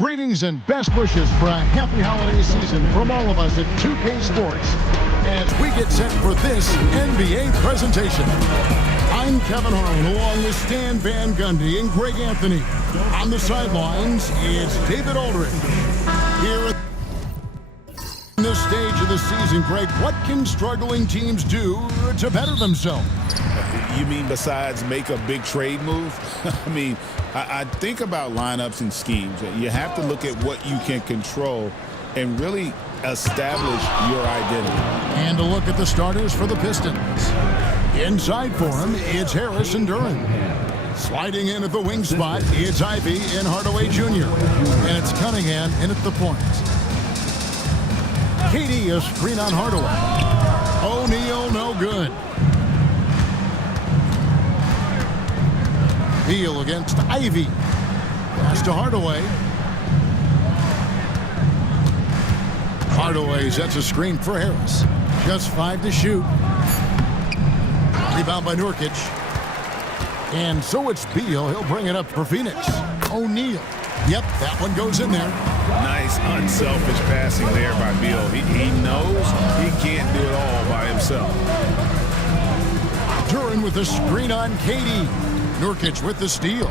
Greetings and best wishes for a happy holiday season from all of us at 2K Sports as we get set for this NBA presentation. I'm Kevin Harlan along with Stan Van Gundy and Greg Anthony. On the sidelines is David Aldridge. Here at this stage of the season, Greg, what can struggling teams do to better themselves? You mean besides make a big trade move? I think about lineups and schemes. You have to look at what you can control and really establish your identity. And a look at the starters for the Pistons. Inside for him, it's Harris and Duran. Sliding in at the wing spot, it's Ivy and Hardaway Jr. And it's Cunningham in at the point. KD a screen on Hardaway. O'Neal no good. Beal against Ivy. Pass to Hardaway. Hardaway sets a screen for Harris. Just 5 to shoot. Rebound by Nurkic. And so it's Beal. He'll bring it up for Phoenix. O'Neal. Yep, that one goes in there. Nice, unselfish passing there by Beal. He knows he can't do it all by himself. Duran with the screen on KD. Nurkic with the steal.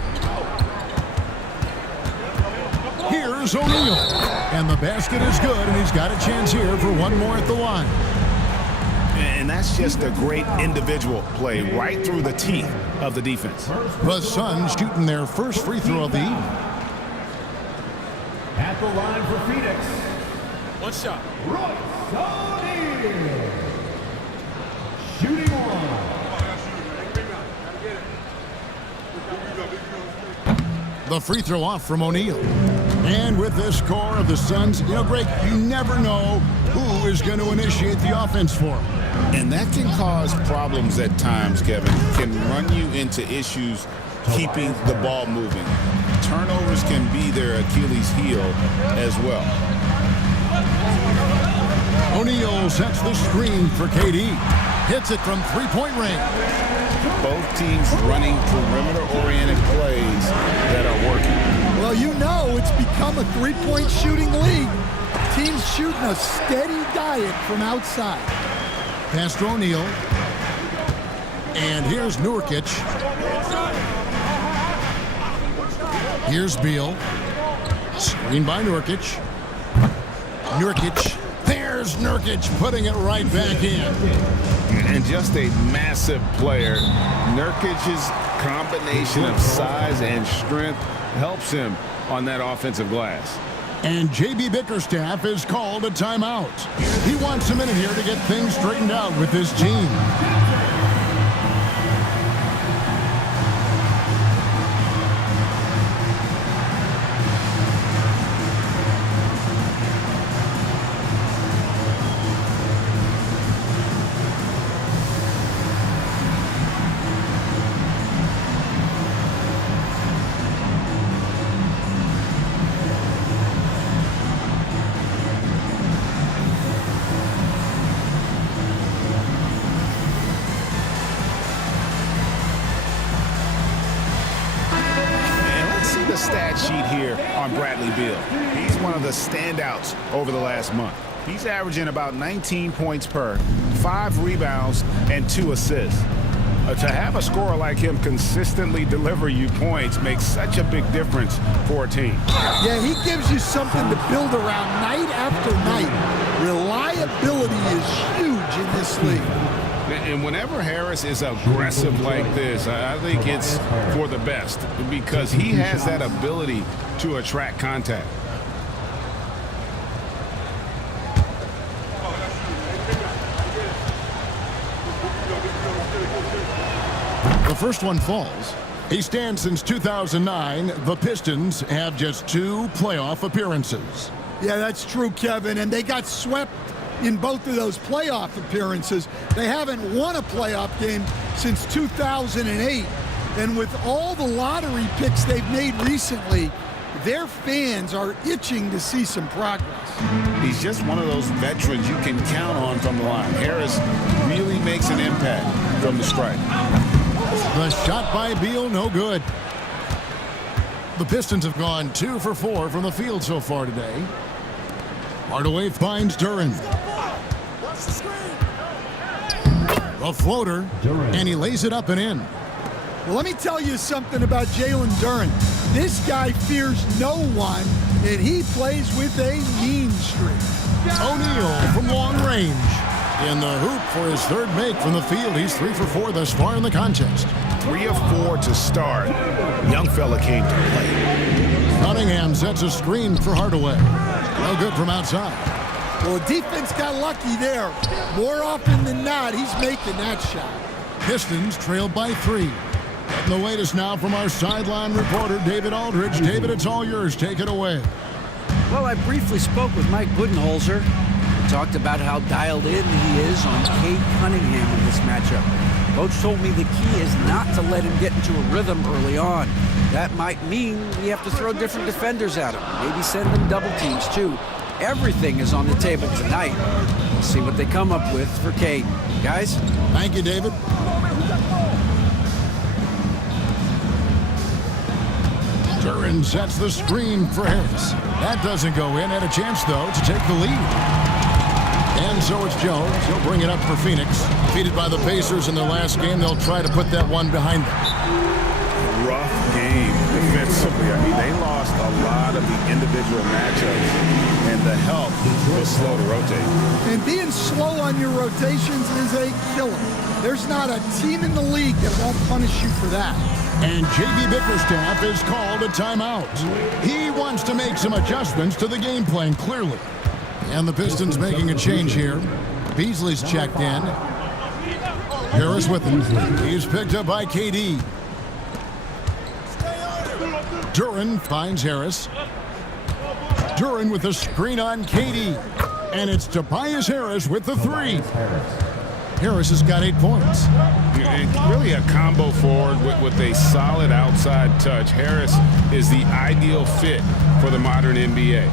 Here's O'Neal. And the basket is good, and he's got a chance here for one more at the line. And that's just a great individual play right through the teeth of the defense. The Suns shooting their first free throw of the evening. At the line for Phoenix. One shot. O'Neal. Shooting one. The free throw off from O'Neal. And with this score of the Suns, Greg, you never know who is going to initiate the offense for them. And that can cause problems at times, Kevin. Can run you into issues keeping the ball moving. Turnovers can be their Achilles heel as well. O'Neal sets the screen for KD. Hits it from three-point range. Both teams running perimeter-oriented plays that are working. Well, it's become a three-point shooting league. Teams shooting a steady diet from outside. Pass to O'Neal. And here's Nurkic. Here's Beal. Screen by Nurkic. Nurkic. There's Nurkic putting it right back in. And just a massive player. Nurkic's combination of size and strength helps him on that offensive glass. And J.B. Bickerstaff has called a timeout. He wants a minute here to get things straightened out with his team. Stat sheet here on Bradley Beal. He's one of the standouts over the last month. He's averaging about 19 points per, 5 rebounds, and 2 assists. To have a scorer like him consistently deliver you points makes such a big difference for a team. Yeah, he gives you something to build around night after night. Reliability is huge in this league. And whenever Harris is aggressive like this, I think it's for the best because he has that ability to attract contact. The first one falls. He stands since 2009. The Pistons have just 2 playoff appearances. Yeah, that's true, Kevin. And they got swept in both of those playoff appearances. They haven't won a playoff game since 2008. And with all the lottery picks they've made recently, their fans are itching to see some progress. He's just one of those veterans you can count on from the line. Harris really makes an impact from the stripe. The shot by Beal, no good. The Pistons have gone 2 for 4 from the field so far today. Hardaway finds Duren. A floater, and he lays it up and in. Well, let me tell you something about Jalen Duren. This guy fears no one, and he plays with a mean streak. O'Neal from long range. In the hoop for his third make from the field. He's 3 for 4 thus far in the contest. 3 of 4 to start. Young fella came to play. Cunningham sets a screen for Hardaway. No good from outside. Well, defense got lucky there. More often than not, he's making that shot. Pistons trailed by 3. Getting the latest now from our sideline reporter, David Aldridge. David, it's all yours. Take it away. Well, I briefly spoke with Mike Budenholzer. He talked about how dialed in he is on Cade Cunningham in this matchup. Coach told me the key is not to let him get into a rhythm early on. That might mean we have to throw different defenders at him. Maybe send them double teams, too. Everything is on the table tonight. We'll see what they come up with for Cade. Guys? Thank you, David. Duren sets the screen for Harris. That doesn't go in. Had a chance, though, to take the lead. And so it's Jones. He'll bring it up for Phoenix. Defeated by the Pacers in their last game, they'll try to put that one behind them. Rough game defensively. I mean, they lost a lot of the individual matchups, and the help was slow to rotate. And being slow on your rotations is a killer. There's not a team in the league that won't punish you for that. And J.B. Bickerstaff is called a timeout. He wants to make some adjustments to the game plan, clearly. And the Pistons making a change here. Beasley's checked in. Harris with him. He's picked up by KD. Duren finds Harris. Duren with the screen on KD. And it's Tobias Harris with the 3. Harris has got 8 points. Really a combo forward with a solid outside touch. Harris is the ideal fit for the modern NBA.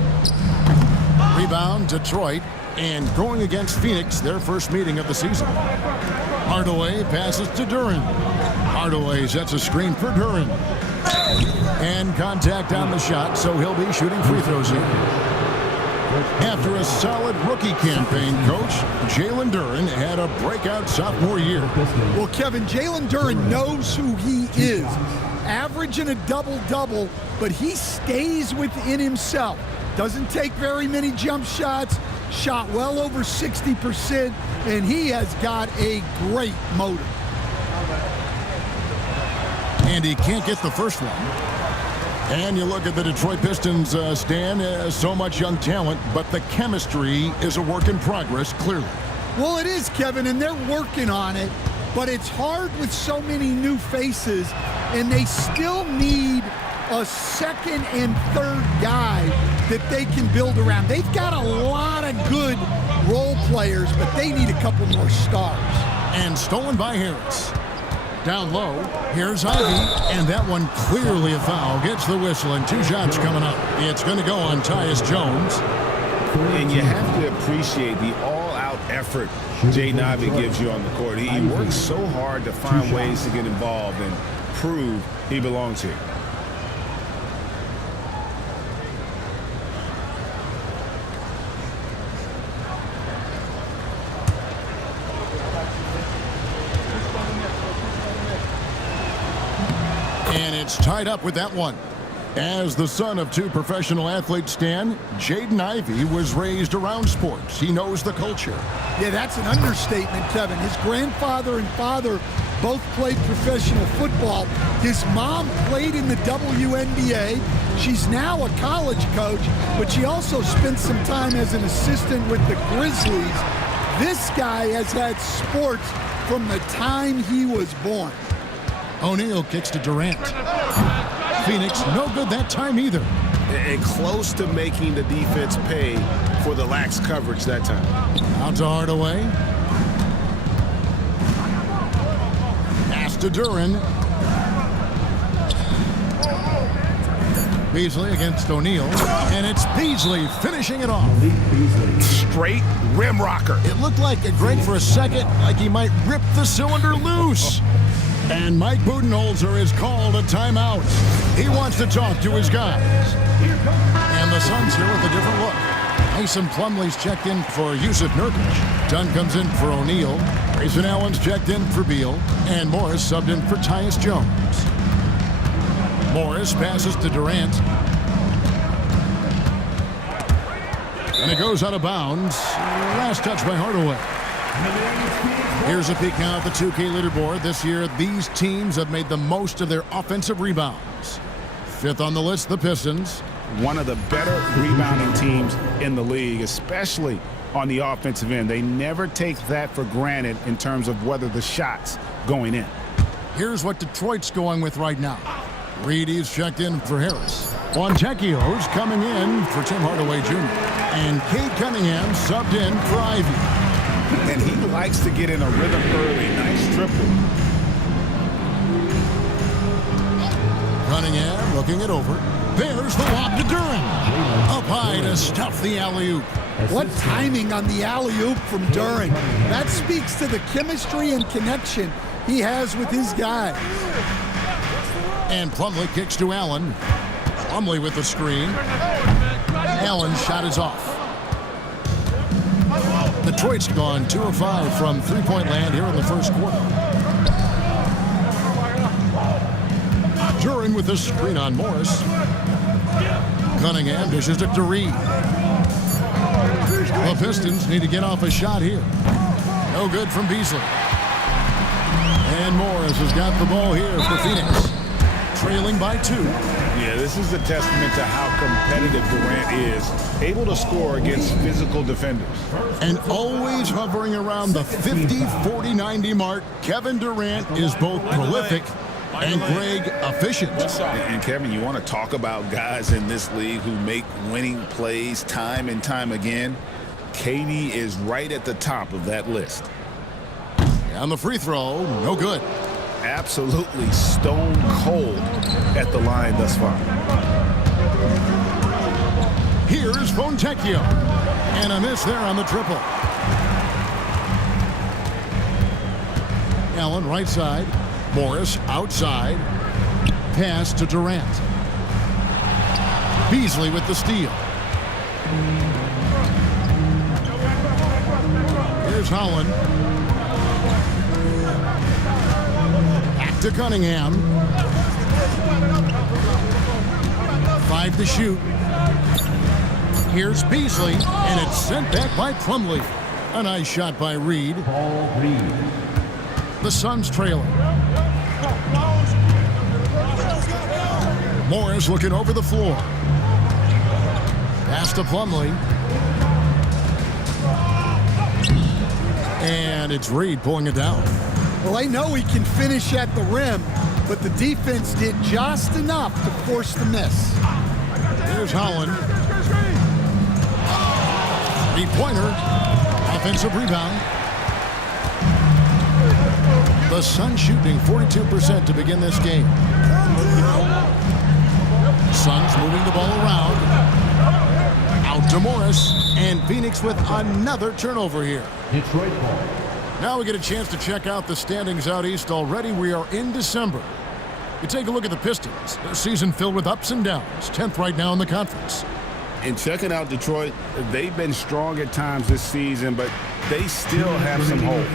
Rebound, Detroit, and going against Phoenix, their first meeting of the season. Hardaway passes to Duren. Hardaway sets a screen for Duren. And contact on the shot, so he'll be shooting free throws here. After a solid rookie campaign, Coach, Jalen Duren had a breakout sophomore year. Well, Kevin, Jalen Duren knows who he is. Averaging a double-double, but he stays within himself. Doesn't take very many jump shots, shot well over 60%, and he has got a great motor. And he can't get the first one. And you look at the Detroit Pistons, Stan, so much young talent, but the chemistry is a work in progress, clearly. Well, it is, Kevin, and they're working on it, but it's hard with so many new faces, and they still need a second and third guy that they can build around. They've got a lot of good role players, but they need a couple more stars. And stolen by Harris. Down low, here's Ivy, and that one clearly a foul. Gets the whistle, and 2 shots coming up. It's going to go on Tyus Jones. And you have to appreciate the all-out effort Jaden Ivey gives you on the court. He works so hard to find ways to get involved and prove he belongs here. And it's tied up with that one. As the son of 2 professional athletes, Stan, Jaden Ivey was raised around sports. He knows the culture. Yeah, that's an understatement, Kevin. His grandfather and father both played professional football. His mom played in the WNBA. She's now a college coach, but she also spent some time as an assistant with the Grizzlies. This guy has had sports from the time he was born. O'Neal kicks to Durant. Phoenix, no good that time either. And close to making the defense pay for the lax coverage that time. Out to Hardaway. Pass to Duren. Beasley against O'Neal. And it's Beasley finishing it off. Straight rim rocker. It looked like, Greg, for a second, like he might rip the cylinder loose. And Mike Budenholzer has called a timeout. He wants to talk to his guys. And the Suns here with a different look. Mason Plumlee's checked in for Yusuf Nurkic. Dunn comes in for O'Neal. Grayson Allen's checked in for Beal. And Morris subbed in for Tyus Jones. Morris passes to Durant. And it goes out of bounds. Last touch by Hardaway. Here's a peek now at the 2K leaderboard. This year, these teams have made the most of their offensive rebounds. Fifth on the list, the Pistons. One of the better rebounding teams in the league, especially on the offensive end. They never take that for granted in terms of whether the shot's going in. Here's what Detroit's going with right now. Reedy's checked in for Harris. Fontecchio's coming in for Tim Hardaway Jr. And Cade Cunningham subbed in for Ivy. And he likes to get in a rhythm early. Nice triple. Cunningham looking it over. There's the lob to Duran. Up high to stuff the alley-oop. What timing on the alley-oop from Duran. That speaks to the chemistry and connection he has with his guys. And Plumlee kicks to Allen. Plumlee with the screen. Allen's shot is off. Detroit's gone 2 of 5 from three-point land here in the first quarter. Duran with the screen on Morris. Cunningham dishes it to Reed. The Pistons need to get off a shot here. No good from Beasley. And Morris has got the ball here for Phoenix. Trailing by 2. Yeah, this is a testament to how competitive Durant is. Able to score against physical defenders. And always hovering around the 50, 40, 90 mark, Kevin Durant is both prolific and Greg efficient. And Kevin, you want to talk about guys in this league who make winning plays time and time again? KD is right at the top of that list. On the free throw, no good. Absolutely stone cold at the line thus far. Here's Fontecchio. And a miss there on the triple. Allen right side. Morris outside. Pass to Durant. Beasley with the steal. Here's Holland. Back to Cunningham. 5 to shoot. Here's Beasley, and it's sent back by Plumlee. A nice shot by Reed. The Suns trailing. Morris looking over the floor. Pass to Plumlee. And it's Reed pulling it down. Well, I know he can finish at the rim, but the defense did just enough to force the miss. Here's Holland. Three-pointer. Offensive rebound. The Suns shooting 42% to begin this game. Suns moving the ball around. Out to Morris. And Phoenix with another turnover here. Detroit ball. Now we get a chance to check out the standings out east. Already we are in December. You take a look at the Pistons. Their season filled with ups and downs. 10th right now in the conference. And checking out Detroit, they've been strong at times this season, but they still have some hope.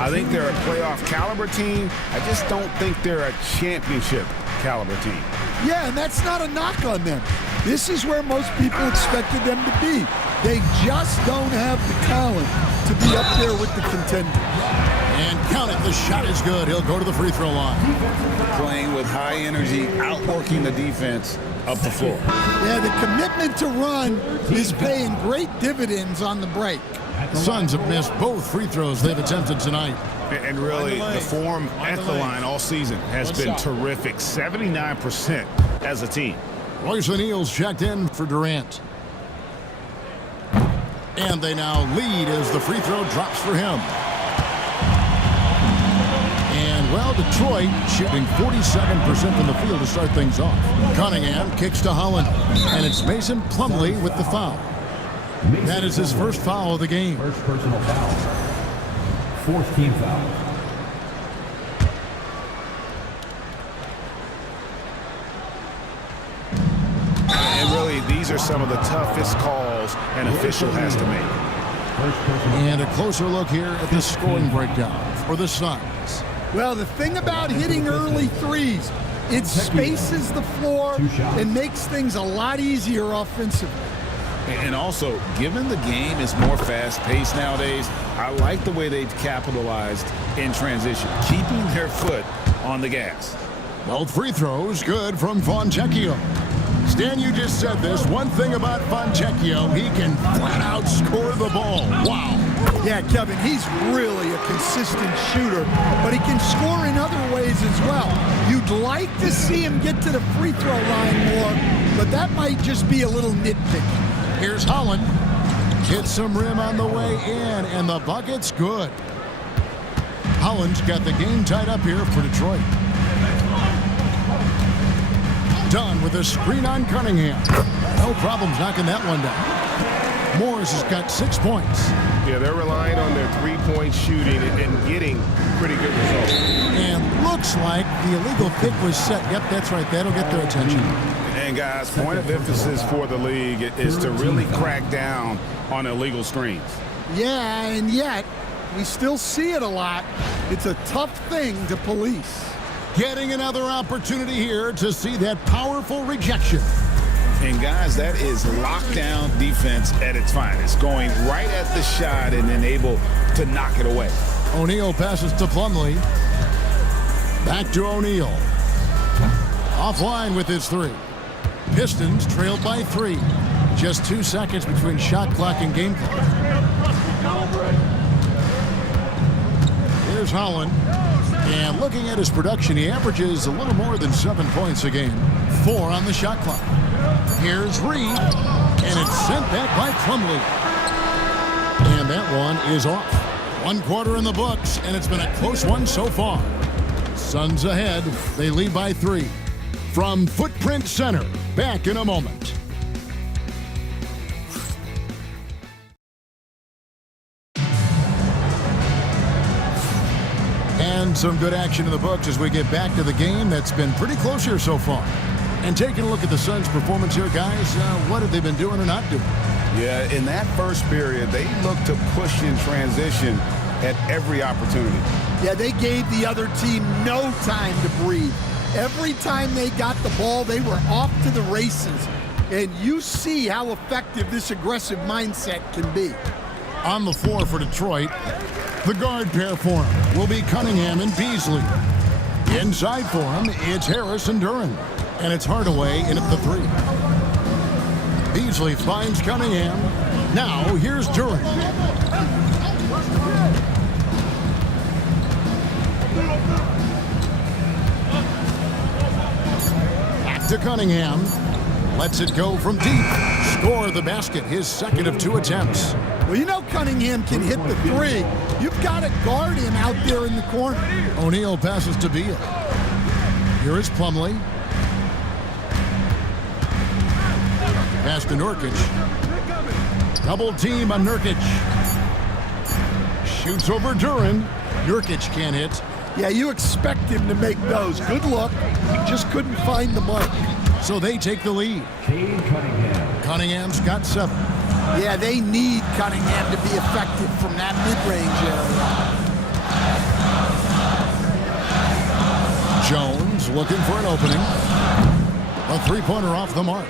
I think they're a playoff caliber team. I just don't think they're a championship caliber team. Yeah, and that's not a knock on them. This is where most people expected them to be. They just don't have the talent to be up there with the contenders. And count it, the shot is good. He'll go to the free throw line. Playing with high energy, outworking the defense up the floor. Yeah, the commitment to run is paying great dividends on the break. Suns have missed both free throws they've attempted tonight. And really, the form at the line all season has been terrific. 79% as a team. Royce O'Neal's checked in for Durant. And they now lead as the free throw drops for him. And, well, Detroit shooting 47% from the field to start things off. Cunningham kicks to Holland. And it's Mason Plumlee with the foul. That is his first foul of the game. First personal foul. Fourth team foul. These are some of the toughest calls an official has to make. And a closer look here at the scoring breakdown for the Suns. Well, the thing about hitting early threes, it spaces the floor and makes things a lot easier offensively. And also, given the game is more fast-paced nowadays, I like the way they've capitalized in transition, keeping their foot on the gas. Both free throws good from Fontecchio. Stan, you just said this. One thing about Fontecchio, he can flat out score the ball. Wow. Yeah, Kevin, he's really a consistent shooter, but he can score in other ways as well. You'd like to see him get to the free throw line more, but that might just be a little nitpicky. Here's Holland. Hits some rim on the way in, and the bucket's good. Holland's got the game tied up here for Detroit. Done with a screen on Cunningham. No problems knocking that one down. Morris has got 6 points. Yeah, they're relying on their three-point shooting and getting pretty good results. And looks like the illegal pick was set. Yep, that's right. That'll get their attention. And guys, point of emphasis for the league is to really crack down on illegal screens. Yeah, and yet we still see it a lot. It's a tough thing to police. Getting another opportunity here to see that powerful rejection. And guys, that is lockdown defense at its finest, going right at the shot and then able to knock it away. O'Neal passes to Plumlee. Back to O'Neal. Offline with his three. Pistons trailed by 3. Just 2 seconds between shot clock and game clock. Here's Holland. And looking at his production, he averages a little more than 7 points a game. 4 on the shot clock. Here's Reed. And it's sent back by Plumlee. And that one is off. 1 quarter in the books, and it's been a close one so far. Suns ahead. They lead by 3. From Footprint Center, back in a moment. And some good action in the books as we get back to the game that's been pretty close here so far. And taking a look at the Suns' performance here, guys, what have they been doing or not doing? Yeah, in that first period, they looked to push in transition at every opportunity. Yeah, they gave the other team no time to breathe. Every time they got the ball, they were off to the races. And you see how effective this aggressive mindset can be. On the floor for Detroit, the guard pair for him will be Cunningham and Beasley. Inside for him, it's Harris and Duren. And it's Hardaway in at the 3. Beasley finds Cunningham. Now, here's Duren. To Cunningham. Lets it go from deep. Score the basket, his second of 2 attempts. Well, you know Cunningham can hit the 3. You've got to guard him out there in the corner. O'Neal passes to Beal. Here is Plumlee. Pass to Nurkic. Double team on Nurkic. Shoots over Duren. Nurkic can't hit. Yeah, you expect him to make those. Good luck. He just couldn't find the mark. So they take the lead. Cunningham's got 7. Yeah, they need Cunningham to be effective from that mid-range area. Jones looking for an opening. A 3-pointer off the mark.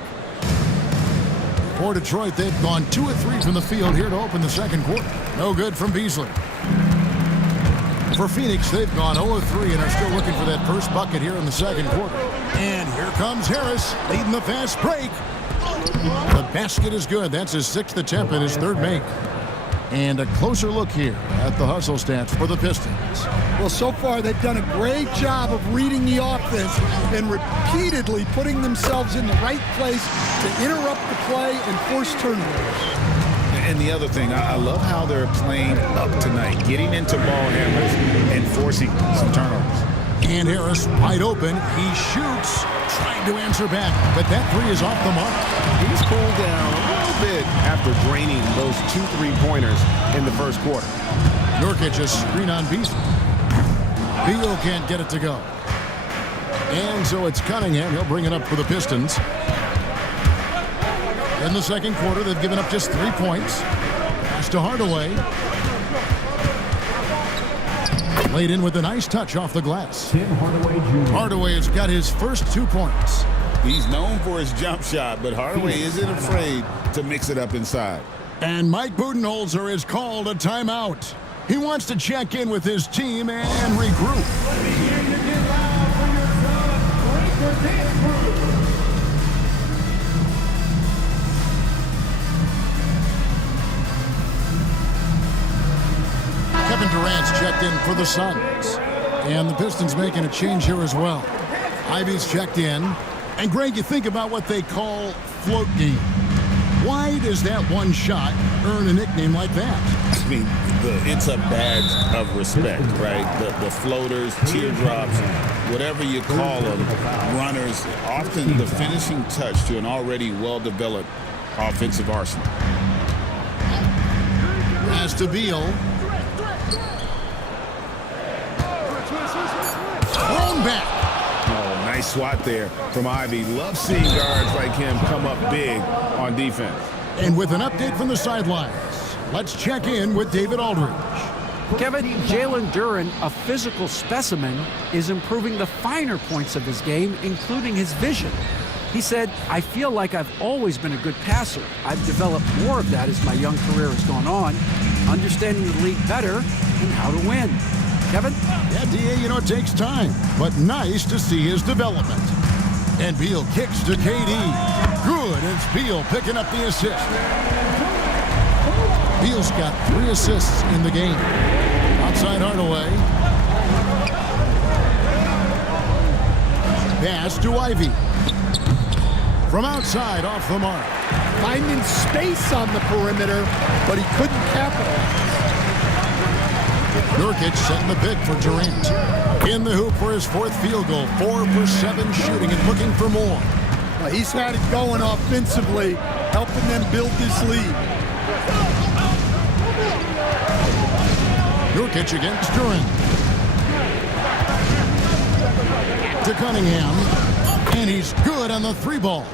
For Detroit, they've gone 2 of 3 from the field here to open the second quarter. No good from Beasley. For Phoenix, they've gone 0 of 3 and are still looking for that first bucket here in the second quarter. And here comes Harris, leading the fast break. The basket is good. That's his 6th attempt and his 3rd make. And a closer look here at the hustle stats for the Pistons. Well, so far they've done a great job of reading the offense and repeatedly putting themselves in the right place to interrupt the play and force turnovers. And the other thing, I love how they're playing up tonight, getting into ball handlers and forcing some turnovers. And Harris wide open. He shoots, trying to answer back, but that 3 is off the mark. He's cooled down a little bit after draining those 2 3-pointers in the first quarter. Nurkic a screen on Beasley. Beal can't get it to go. And so it's Cunningham. He'll bring it up for the Pistons. In the second quarter, they've given up just 3 points. Pass to Hardaway. Laid in with a nice touch off the glass. Hardaway has got his first 2 points. He's known for his jump shot, but Hardaway isn't afraid to mix it up inside. And Mike Budenholzer has called a timeout. He wants to check in with his team and regroup. Kevin Durant's checked in for the Suns. And the Pistons making a change here as well. Ivy's checked in. And Greg, you think about what they call float game. Why does that one shot earn a nickname like that? I mean, it's a badge of respect, right? The floaters, teardrops, whatever you call them, runners, often the finishing touch to an already well-developed offensive arsenal. Pass to Beal. Thrown back. Oh, nice swat there from Ivy. Love seeing guards like him come up big on defense. And with an update from the sidelines, let's check in with David Aldridge. Kevin, Jalen Duren, a physical specimen, is improving the finer points of his game, including his vision. He said, "I feel like I've always been a good passer. I've developed more of that as my young career has gone on, understanding the league better and how to win." Kevin? Yeah, DA, it takes time, but nice to see his development. And Beal kicks to KD. Good, it's Beal picking up the assist. Beal's got 3 assists in the game. Outside Hardaway. Pass to Ivy. From outside, off the mark. Finding space on the perimeter, but he couldn't capitalize. Nurkic setting the pick for Durant. In the hoop for his 4th field goal. 4 for 7 shooting and looking for more. Well, he's had it going offensively, helping them build this lead. Nurkic against Durant. To Cunningham. And he's good on the 3 ball.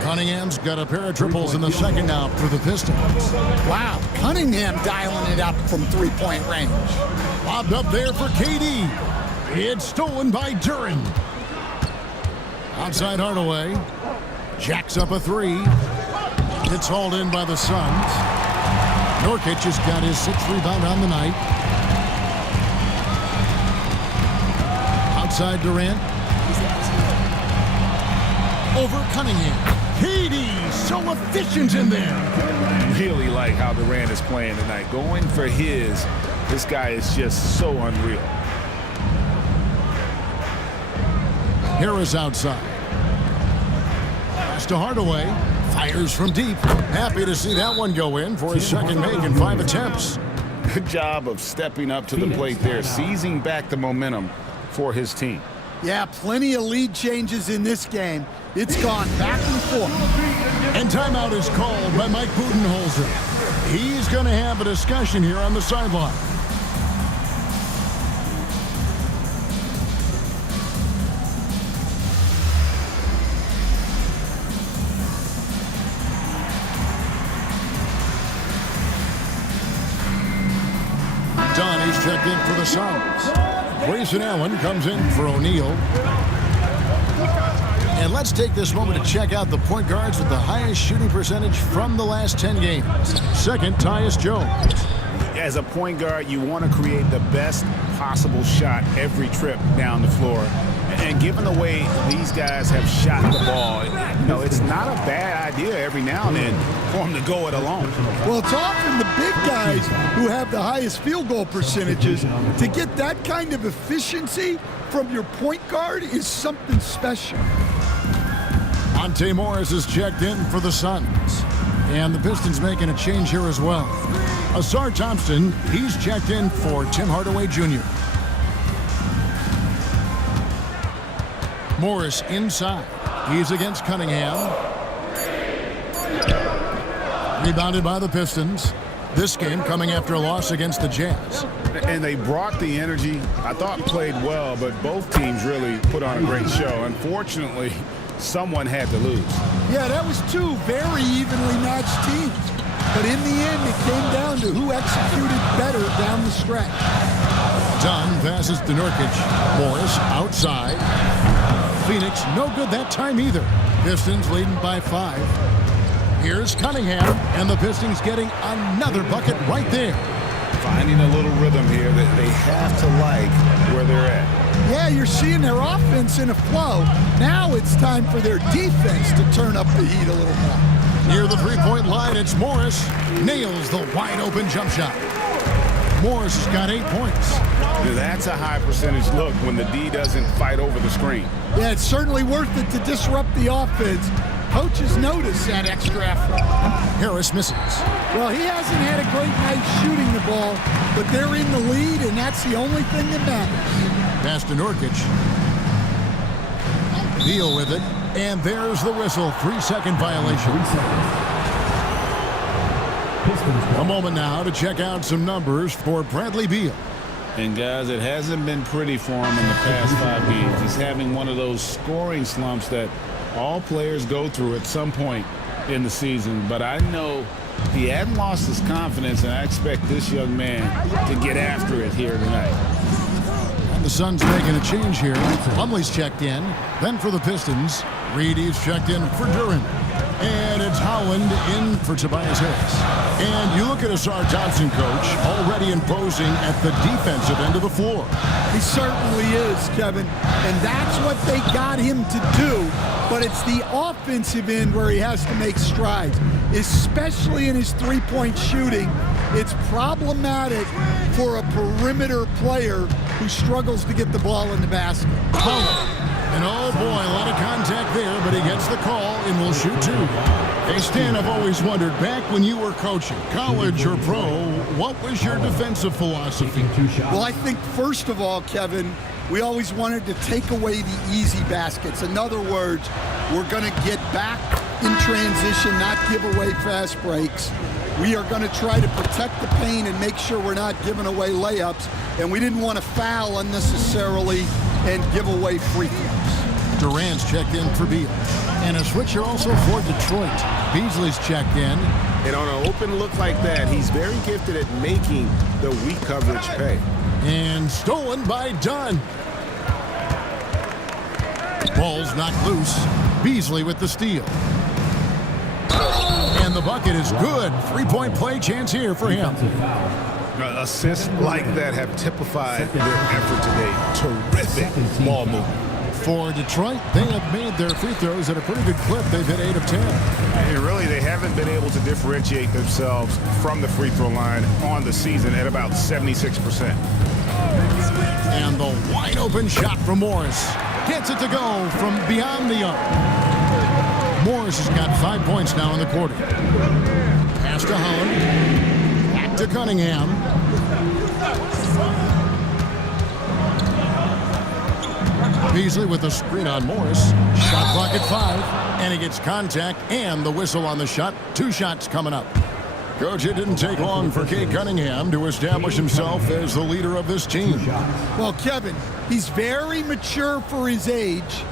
Cunningham's got a pair of triples in the second now for the Pistons. Wow, Cunningham dialing it up from 3-point range. Lobbed up there for KD. It's stolen by Duren. Outside Hardaway. Jacks up a 3. It's hauled in by the Suns. Nurkic has got his 6th rebound on the night. Outside Durant. Over Cunningham. KD so efficient in there. Really like how Durant is playing tonight. Going for his. This guy is just so unreal. Harris outside. Pass to Hardaway. Fires from deep. Happy to see that one go in for his second make in 5 attempts. Good job of stepping up to the plate there, seizing back the momentum for his team. Yeah, plenty of lead changes in this game. It's gone back and forth. And timeout is called by Mike Budenholzer. He's going to have a discussion here on the sideline. Donnie's checked in for the Suns. Grayson Allen comes in for O'Neal. And let's take this moment to check out the point guards with the highest shooting percentage from the last 10 games. Second, Tyus Jones. As a point guard, you want to create the best possible shot every trip down the floor. And given the way these guys have shot the ball, it's not a bad idea every now and then for them to go it alone. Well, it's often the big guys who have the highest field goal percentages. To get that kind of efficiency from your point guard is something special. Monte Morris is checked in for the Suns. And the Pistons making a change here as well. Asar Thompson, he's checked in for Tim Hardaway Jr. Morris inside. He's against Cunningham. Rebounded by the Pistons. This game coming after a loss against the Jazz. And they brought the energy. I thought played well, but both teams really put on a great show. Unfortunately, someone had to lose. Yeah, that was two very evenly matched teams. But in the end, it came down to who executed better down the stretch. Dunn passes to Nurkic. Morris outside. Phoenix no good that time either. Pistons leading by 5. Here's Cunningham, and the Pistons getting another bucket right there. Finding a little rhythm here that they have to like where they're at. Yeah, you're seeing their offense in a flow. Now it's time for their defense to turn up the heat a little more. Near the three-point line, it's Morris. Nails the wide-open jump shot. Morris has got 8 points. That's a high percentage look when the D doesn't fight over the screen. Yeah, it's certainly worth it to disrupt the offense. Coaches notice that extra effort. Harris misses. Well, he hasn't had a great night shooting the ball, but they're in the lead, and that's the only thing that matters. Pass to Nurkic. Deal with it, and there's the whistle. 3-second violation. A moment now to check out some numbers for Bradley Beal. And guys, it hasn't been pretty for him in the past 5 games. He's having one of those scoring slumps that all players go through at some point in the season. But I know he hadn't lost his confidence, and I expect this young man to get after it here tonight. And the Suns making a change here. Plumlee's checked in. Then for the Pistons, Reedy's checked in for Durant. And it's Howland in for Tobias Harris. And you look at Asar Thompson, coach, already imposing at the defensive end of the floor. He certainly is, Kevin, and that's what they got him to do. But it's the offensive end where he has to make strides, especially in his three-point shooting. It's problematic for a perimeter player who struggles to get the ball in the basket. And oh boy, a lot of contact there, but he gets the call and will shoot 2. Hey Stan, I've always wondered, back when you were coaching, college or pro, what was your defensive philosophy? Well, I think first of all, Kevin, we always wanted to take away the easy baskets. In other words, we're going to get back in transition, not give away fast breaks. We are going to try to protect the paint and make sure we're not giving away layups. And we didn't want to foul unnecessarily and give away free throws. Durant's checked in for Beal. And a switcher also for Detroit. Beasley's checked in. And on an open look like that, he's very gifted at making the weak coverage pay. And stolen by Dunn. Ball's knocked loose. Beasley with the steal. And the bucket is good. 3-point play chance here for him. Assists like that have typified their effort today. Terrific ball movement. For Detroit, they have made their free throws at a pretty good clip. They've hit 8 of 10. And really, they haven't been able to differentiate themselves from the free throw line on the season at about 76%. And the wide open shot from Morris. Gets it to go from beyond the arc. Morris has got 5 points now in the quarter. Pass to Holland. Back to Cunningham. Beasley with the screen on Morris. Shot clock at 5. And he gets contact and the whistle on the shot. 2 shots coming up. Coach, it didn't take long for Cade Cunningham to establish himself as the leader of this team. Well, Kevin, he's very mature for his age.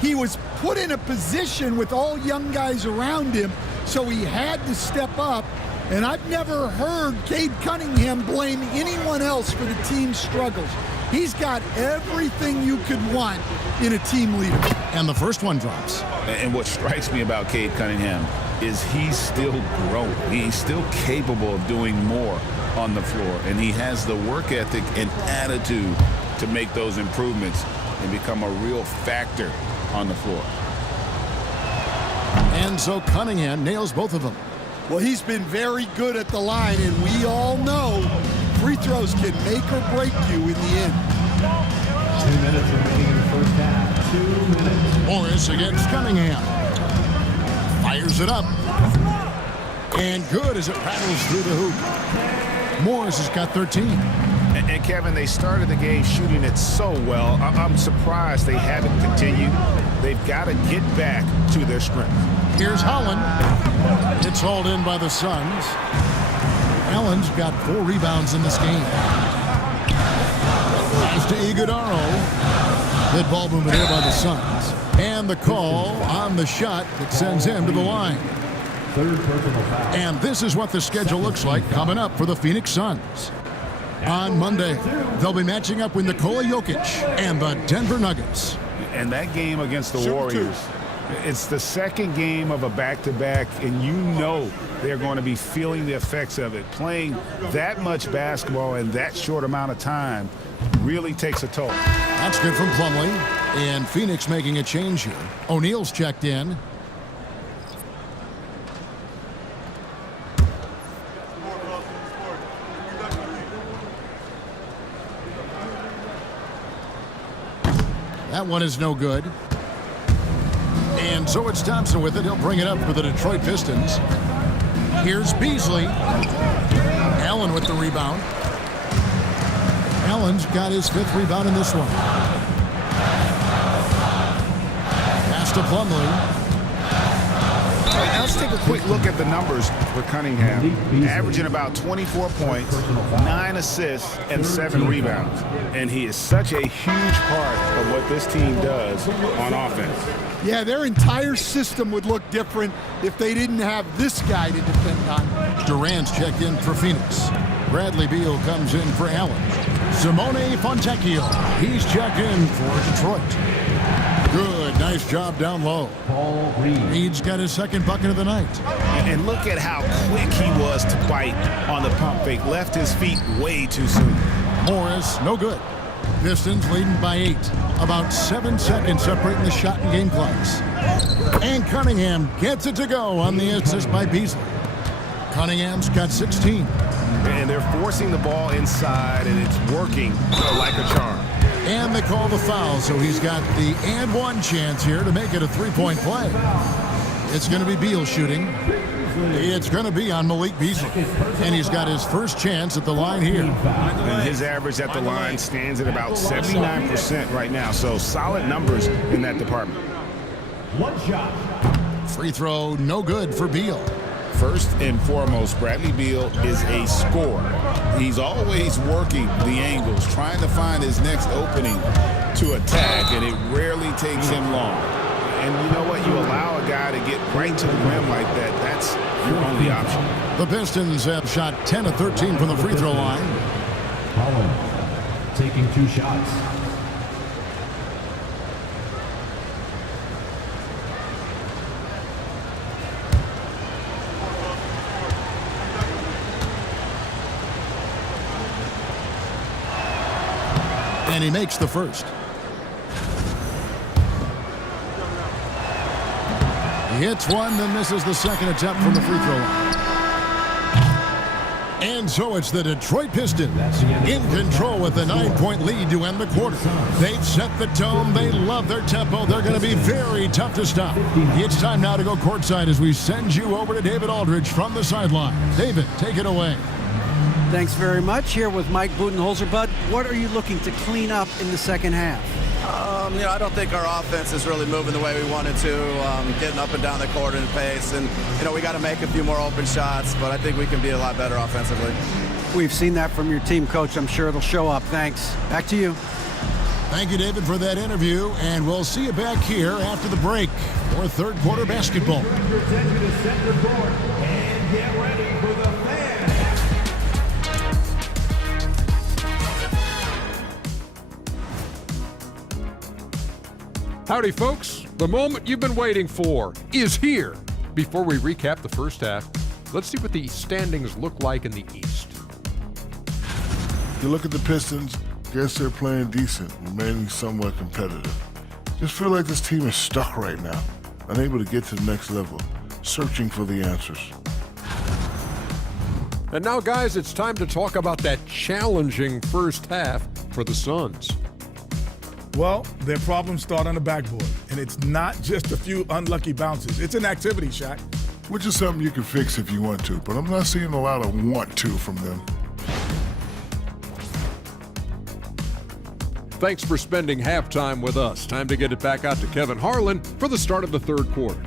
He was put in a position with all young guys around him, so he had to step up. And I've never heard Cade Cunningham blame anyone else for the team's struggles. He's got everything you could want in a team leader. And the first one drops. And what strikes me about Cade Cunningham is he's still growing. He's still capable of doing more on the floor. And he has the work ethic and attitude to make those improvements and become a real factor on the floor. And so Cunningham nails both of them. Well, he's been very good at the line, and we all know free throws can make or break you in the end. 2 minutes remaining in the first half. 2 minutes. Morris against Cunningham. Fires it up. And good as it rattles through the hoop. Morris has got 13. And Kevin, they started the game shooting it so well. I'm surprised they haven't continued. They've got to get back to their strength. Here's Holland. It's hauled in by the Suns. Allen's got 4 rebounds in this game. Pass to Iguodaro. Good ball movement here by the Suns. And the call on the shot that sends him to the line. Third personal foul. And this is what the schedule looks like coming up for the Phoenix Suns. On Monday, they'll be matching up with Nikola Jokic and the Denver Nuggets. And that game against the Warriors, it's the second game of a back-to-back, and you know they're going to be feeling the effects of it. Playing that much basketball in that short amount of time really takes a toll. That's good from Plumlee. And Phoenix making a change here. O'Neal's checked in. That one is no good. And so it's Thompson with it. He'll bring it up for the Detroit Pistons. Here's Beasley. Allen with the rebound. Allen's got his 5th rebound in this one. Pass to Plumlee. Let's take a quick look at the numbers for Cunningham. Averaging about 24 points, 9 assists, and 7 rebounds. And he is such a huge part of what this team does on offense. Yeah, their entire system would look different if they didn't have this guy to depend on. Durant's checked in for Phoenix. Bradley Beal comes in for Allen. Simone Fontecchio, he's checked in for Detroit. Good, nice job down low. Paul Reed. Reed's got his 2nd bucket of the night. And look at how quick he was to bite on the pump fake. Left his feet way too soon. Morris, no good. Pistons leading by 8. About 7 seconds separating the shot and game clocks. And Cunningham gets it to go on the assist by Beasley. Cunningham's got 16. And they're forcing the ball inside, and it's working like a charm. And they call the foul, so he's got the and one chance here to make it a 3-point play. It's going to be Beal shooting. It's going to be on Malik Beasley. And he's got his first chance at the line here. And his average at the line stands at about 79% right now, so solid numbers in that department. One shot. Free throw, no good for Beal. First and foremost, Bradley Beal is a scorer. He's always working the angles, trying to find his next opening to attack, and it rarely takes him long. And you know what? You allow a guy to get right to the rim like that, that's your only option. The Pistons have shot 10 of 13 from the free throw line. Holland taking 2 shots. And he makes the first. He hits one, then misses the second attempt from the free throw line. And so it's the Detroit Pistons in control with a 9-point lead to end the quarter. They've set the tone. They love their tempo. They're going to be very tough to stop. It's time now to go courtside as we send you over to David Aldridge from the sideline. David, take it away. Thanks very much. Here with Mike Budenholzer. Bud, what are you looking to clean up in the second half? I don't think our offense is really moving the way we wanted to, getting up and down the court in pace. And, we got to make a few more open shots, but I think we can be a lot better offensively. We've seen that from your team, Coach. I'm sure it'll show up. Thanks. Back to you. Thank you, David, for that interview, and we'll see you back here after the break for third quarter basketball. Present you to center court and get ready for the fan. Howdy, folks. The moment you've been waiting for is here. Before we recap the first half, let's see what the standings look like in the East. You look at the Pistons, guess they're playing decent, remaining somewhat competitive. Just feel like this team is stuck right now, unable to get to the next level, searching for the answers. And now, guys, it's time to talk about that challenging first half for the Suns. Well, their problems start on the backboard, and it's not just a few unlucky bounces. It's an activity, Shaq. Which is something you can fix if you want to, but I'm not seeing a lot of want to from them. Thanks for spending halftime with us. Time to get it back out to Kevin Harlan for the start of the third quarter.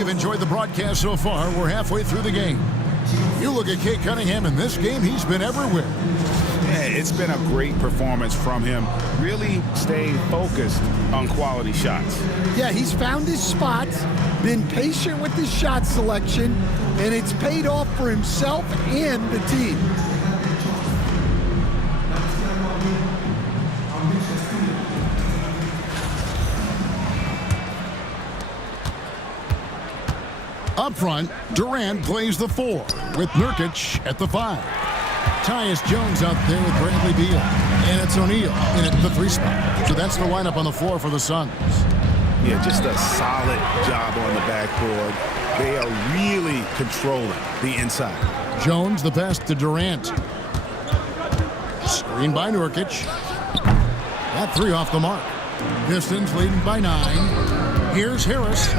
you've enjoyed the broadcast so far. We're halfway through the game. You look at Cade Cunningham in this game, he's been everywhere. Yeah, it's been a great performance from him. Really staying focused on quality shots. Yeah, he's found his spots, been patient with his shot selection, and it's paid off for himself and the team. Up front, Durant plays the 4 with Nurkic at the 5. Tyus Jones out there with Bradley Beal. And it's O'Neal in at the 3 spot. So that's the lineup on the floor for the Suns. Yeah, just a solid job on the backboard. They are really controlling the inside. Jones, the pass to Durant. Screen by Nurkic. That 3 off the mark. Pistons leading by 9. Here's Harris.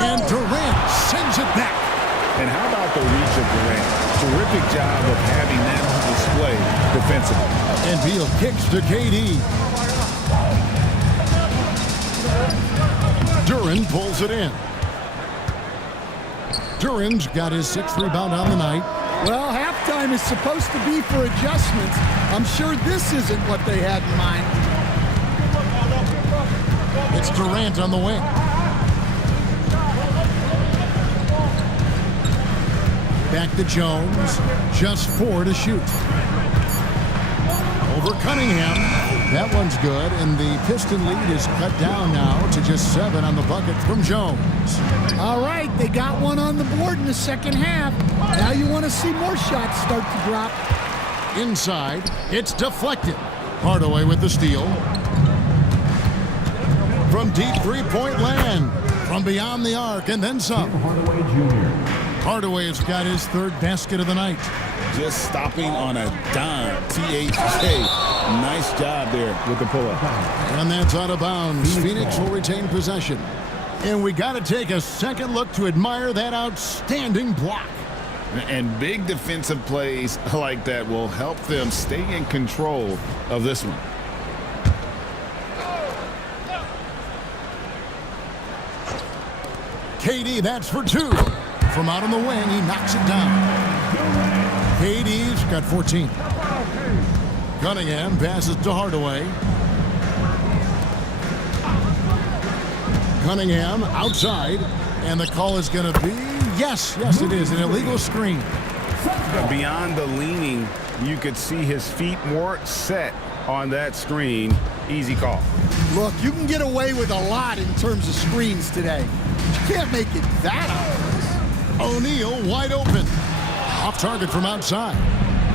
And Durant sends it back. And how about the reach of Durant? Terrific job of having that on display defensively. And Beal kicks to KD. Duran pulls it in. Duran's got his 6th rebound on the night. Well, halftime is supposed to be for adjustments. I'm sure this isn't what they had in mind. It's Durant on the wing. Back to Jones. Just 4 to shoot. Over Cunningham. That one's good, and the Piston lead is cut down now to just 7 on the bucket from Jones. All right, they got one on the board in the second half. Now you want to see more shots start to drop. Inside, it's deflected. Hardaway with the steal. From deep three-point land. From beyond the arc, and then some. Hardaway Jr. Hardaway's got his 3rd basket of the night. Just stopping on a dime. THK. Nice job there with the pull-up. And that's out of bounds. Phoenix will retain possession. And we got to take a second look to admire that outstanding block. And big defensive plays like that will help them stay in control of this one. KD, that's for 2. From out on the wing, he knocks it down. KD's got 14. Cunningham passes to Hardaway. Cunningham outside, and the call is going to be, yes, it is, an illegal screen. Beyond the leaning, you could see his feet more set on that screen. Easy call. Look, you can get away with a lot in terms of screens today. You can't make it that obvious. O'Neal wide open. Off target from outside.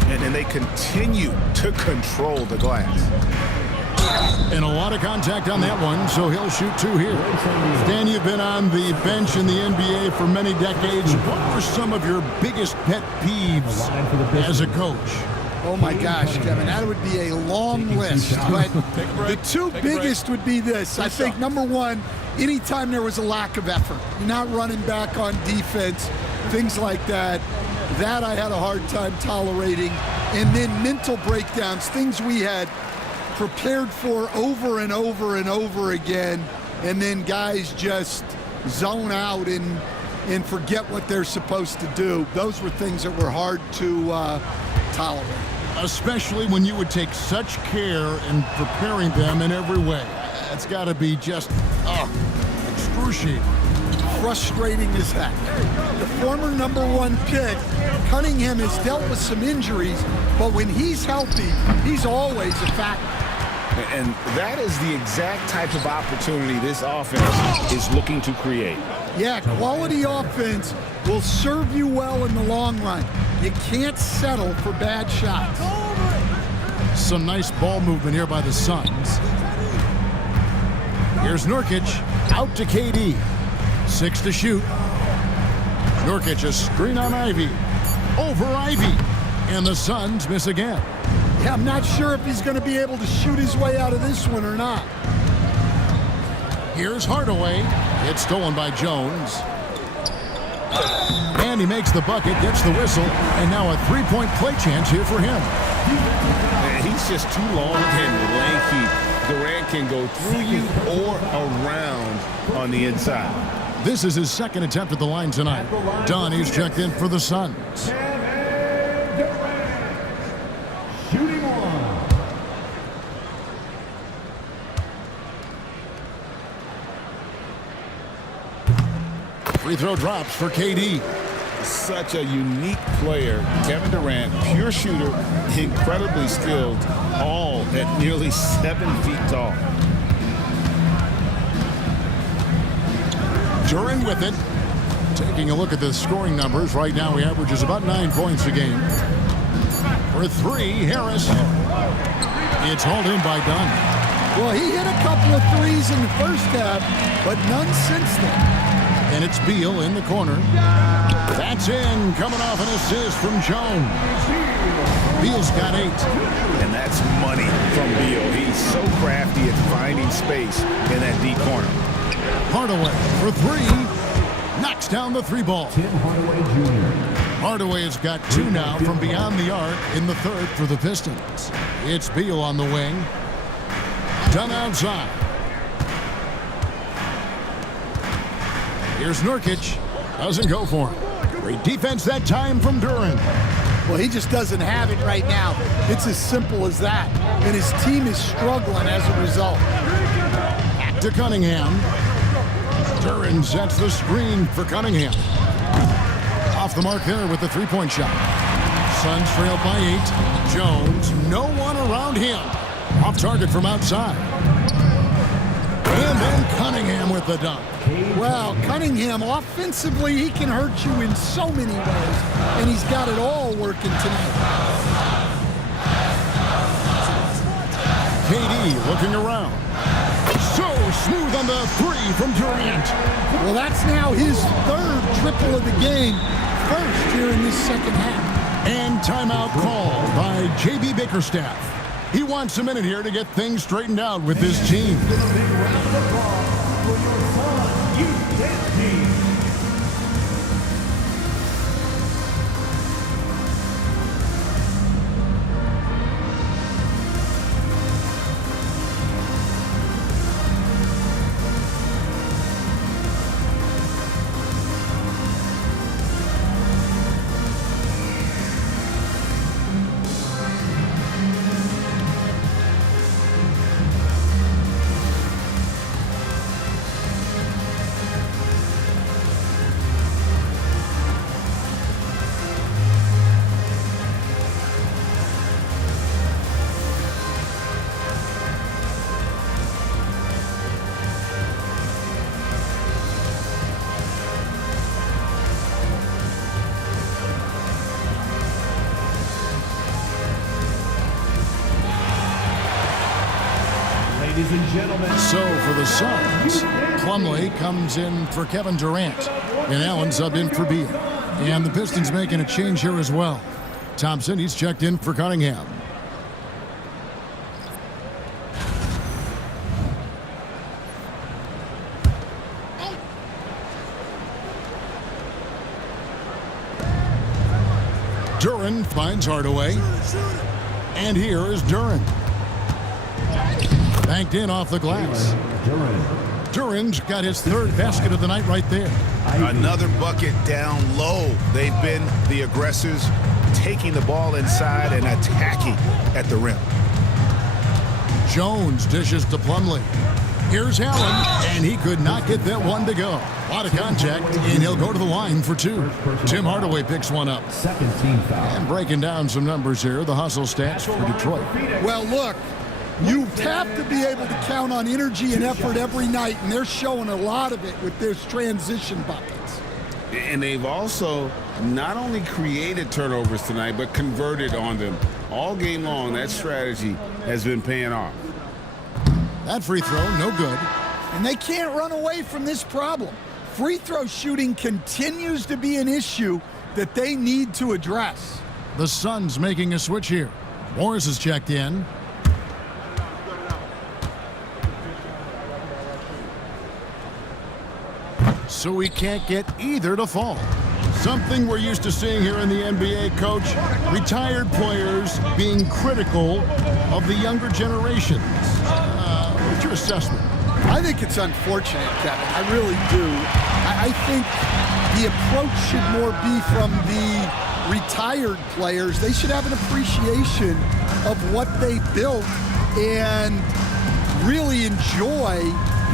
And then they continue to control the glass. And a lot of contact on that one, so he'll shoot 2 here. Dan, you've been on the bench in the NBA for many decades. What were some of your biggest pet peeves as a coach? Oh my gosh, Kevin, that would be a long list. But the 2 biggest would be this. I think number 1, anytime there was a lack of effort, you're not running back on defense, things like that. That I had a hard time tolerating. And then mental breakdowns, things we had prepared for over and over and over again, and then guys just zone out and forget what they're supposed to do. Those were things that were hard to tolerate. Especially when you would take such care in preparing them in every way. It's got to be just excruciating. Frustrating as heck. The former number 1 pick, Cunningham, has dealt with some injuries, but when he's healthy, he's always a factor. And that is the exact type of opportunity this offense is looking to create. Yeah, quality offense will serve you well in the long run. You can't settle for bad shots. Some nice ball movement here by the Suns. Here's Nurkic out to KD. 6 to shoot. Nurkic, a screen on Ivy. Over Ivy. And the Suns miss again. Yeah, I'm not sure if he's going to be able to shoot his way out of this one or not. Here's Hardaway. It's stolen by Jones. And he makes the bucket, gets the whistle, and now a 3-point play chance here for him. And he's just too long and lanky. Durant can go through you or around on the inside. This is his second attempt at the line tonight. Dunn, he's checked in for the Suns. Shooting one. Free throw drops for KD. Such a unique player. Kevin Durant, pure shooter, incredibly skilled, all at nearly 7 feet tall. Duran with it. Taking a look at the scoring numbers. Right now he averages about 9 points a game. For 3, Harris. It's hauled in by Dunn. Well, he hit a couple of threes in the first half, but none since then. And it's Beal in the corner. That's in, coming off an assist from Jones. Beal's got 8. And that's money from Beal. He's so crafty at finding space in that deep corner. Hardaway for 3. Knocks down the 3 ball. Tim Hardaway Jr. Hardaway has got 2 now from beyond the arc in the third for the Pistons. It's Beal on the wing. Dunn outside. Here's Nurkic. Doesn't go for him. Great defense that time from Duran. Well, he just doesn't have it right now. It's as simple as that. And his team is struggling as a result. Back to Cunningham. Duran sets the screen for Cunningham. Off the mark there with the 3-point shot. Suns trail by 8. Jones, no one around him. Off target from outside. And then Cunningham with the dunk. Well, Cunningham, offensively, he can hurt you in so many ways, and he's got it all working tonight. KD looking around. So smooth on the 3 from Durant. Well, that's now his 3rd triple of the game, first here in this second half. And timeout called by J.B. Bickerstaff. He wants a minute here to get things straightened out with this team. Big round of applause for your Sun U10 team. Ladies and gentlemen. So for the Suns, Plumlee comes in for Kevin Durant, and Allen subbed in for Beal. And the Pistons making a change here as well. Thompson, he's checked in for Cunningham. Duran finds Hardaway. And here is Duran. Banked in off the glass. Duran's got his 3rd basket of the night right there. Another bucket down low. They've been the aggressors, taking the ball inside and attacking at the rim. Jones dishes to Plumlee. Here's Allen, and he could not get that one to go. A lot of contact, and he'll go to the line for 2. Tim Hardaway picks one up. Second team foul. And breaking down some numbers here, the hustle stats for Detroit. Well, look, you have to be able to count on energy and effort every night, and they're showing a lot of it with their transition buckets. And they've also not only created turnovers tonight, but converted on them. All game long, that strategy has been paying off. That free throw, no good. And they can't run away from this problem. Free throw shooting continues to be an issue that they need to address. The Suns making a switch here. Morris is checked in. So he can't get either to fall. Something we're used to seeing here in the NBA, Coach. Retired players being critical of the younger generations. What's your assessment? I think it's unfortunate, Kevin. I really do. I think the approach should more be from the retired players. They should have an appreciation of what they built and really enjoy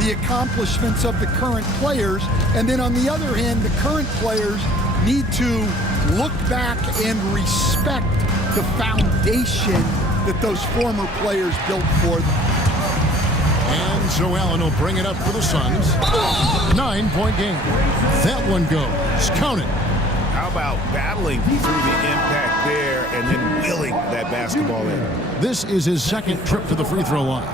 the accomplishments of the current players. And then on the other hand, the current players need to look back and respect the foundation that those former players built for them. And so Allen will bring it up for the Suns. 9-point game. That one goes. Count it. How about battling through the impact there and then wheeling that basketball in? This is his second trip to the free throw line.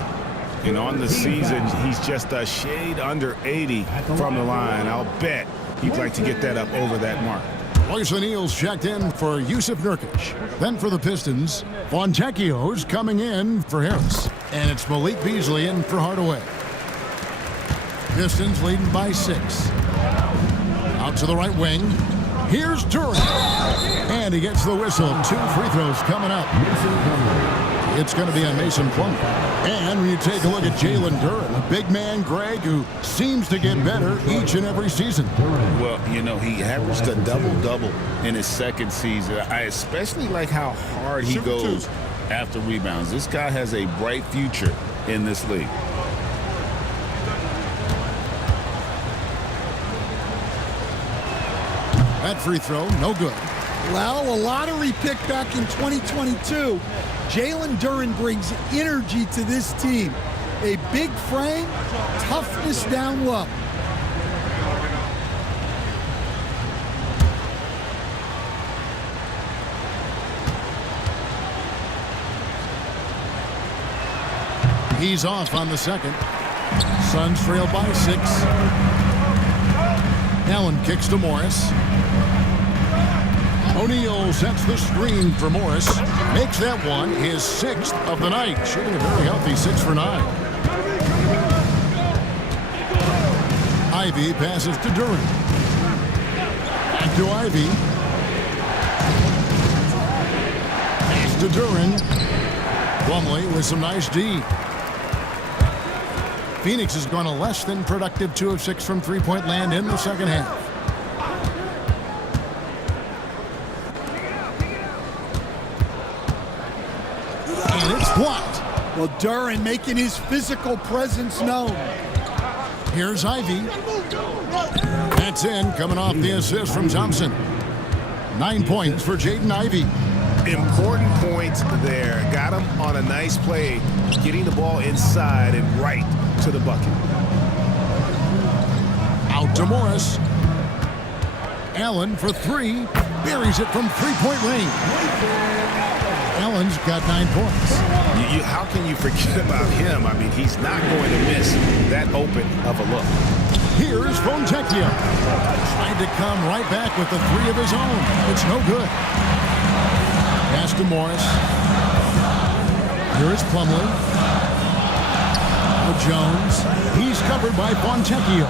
And on the season, he's just a shade under 80 from the line. I'll bet he'd like to get that up over that mark. Royce O'Neal's checked in for Yusuf Nurkic. Then for the Pistons, Fontecchio's coming in for Harris. And it's Malik Beasley in for Hardaway. Pistons leading by 6. Out to the right wing. Here's Duran. And he gets the whistle. 2 free throws coming up. It's going to be on Mason Plumlee. And when you take a look at Jalen Duran, a big man, Greg, who seems to get better each and every season. Well, you know, he averaged a double-double in his second season. I especially like how hard he goes after rebounds. This guy has a bright future in this league. That free throw, no good. Well, a lottery pick back in 2022. Jalen Duran brings energy to this team. A big frame, toughness down low. He's off on the second. Suns trail by 6. Allen kicks to Morris. O'Neal sets the screen for Morris. Makes that one his 6th of the night. Shooting a very healthy 6 for 9. Ivy passes to Duran. Back to Ivy. Pass to Duran. Plumlee with some nice D. Phoenix has gone a less than productive 2 of 6 from three-point land in the second half. And it's blocked. Well, Duran making his physical presence known. Here's Ivy. That's in, coming off the assist from Thompson. 9 points for Jaden Ivey. Important points there. Got him on a nice play, getting the ball inside and right to the bucket. Out to Morris. Allen for 3. Buries it from three-point range. Allen's got 9 points. How can you forget about him? I mean, he's not going to miss that open of a look. Here's Fontecchio. Tried to come right back with the 3 of his own. It's no good. Pass to Morris. Here is Plumlee. Jones. He's covered by Fontecchio.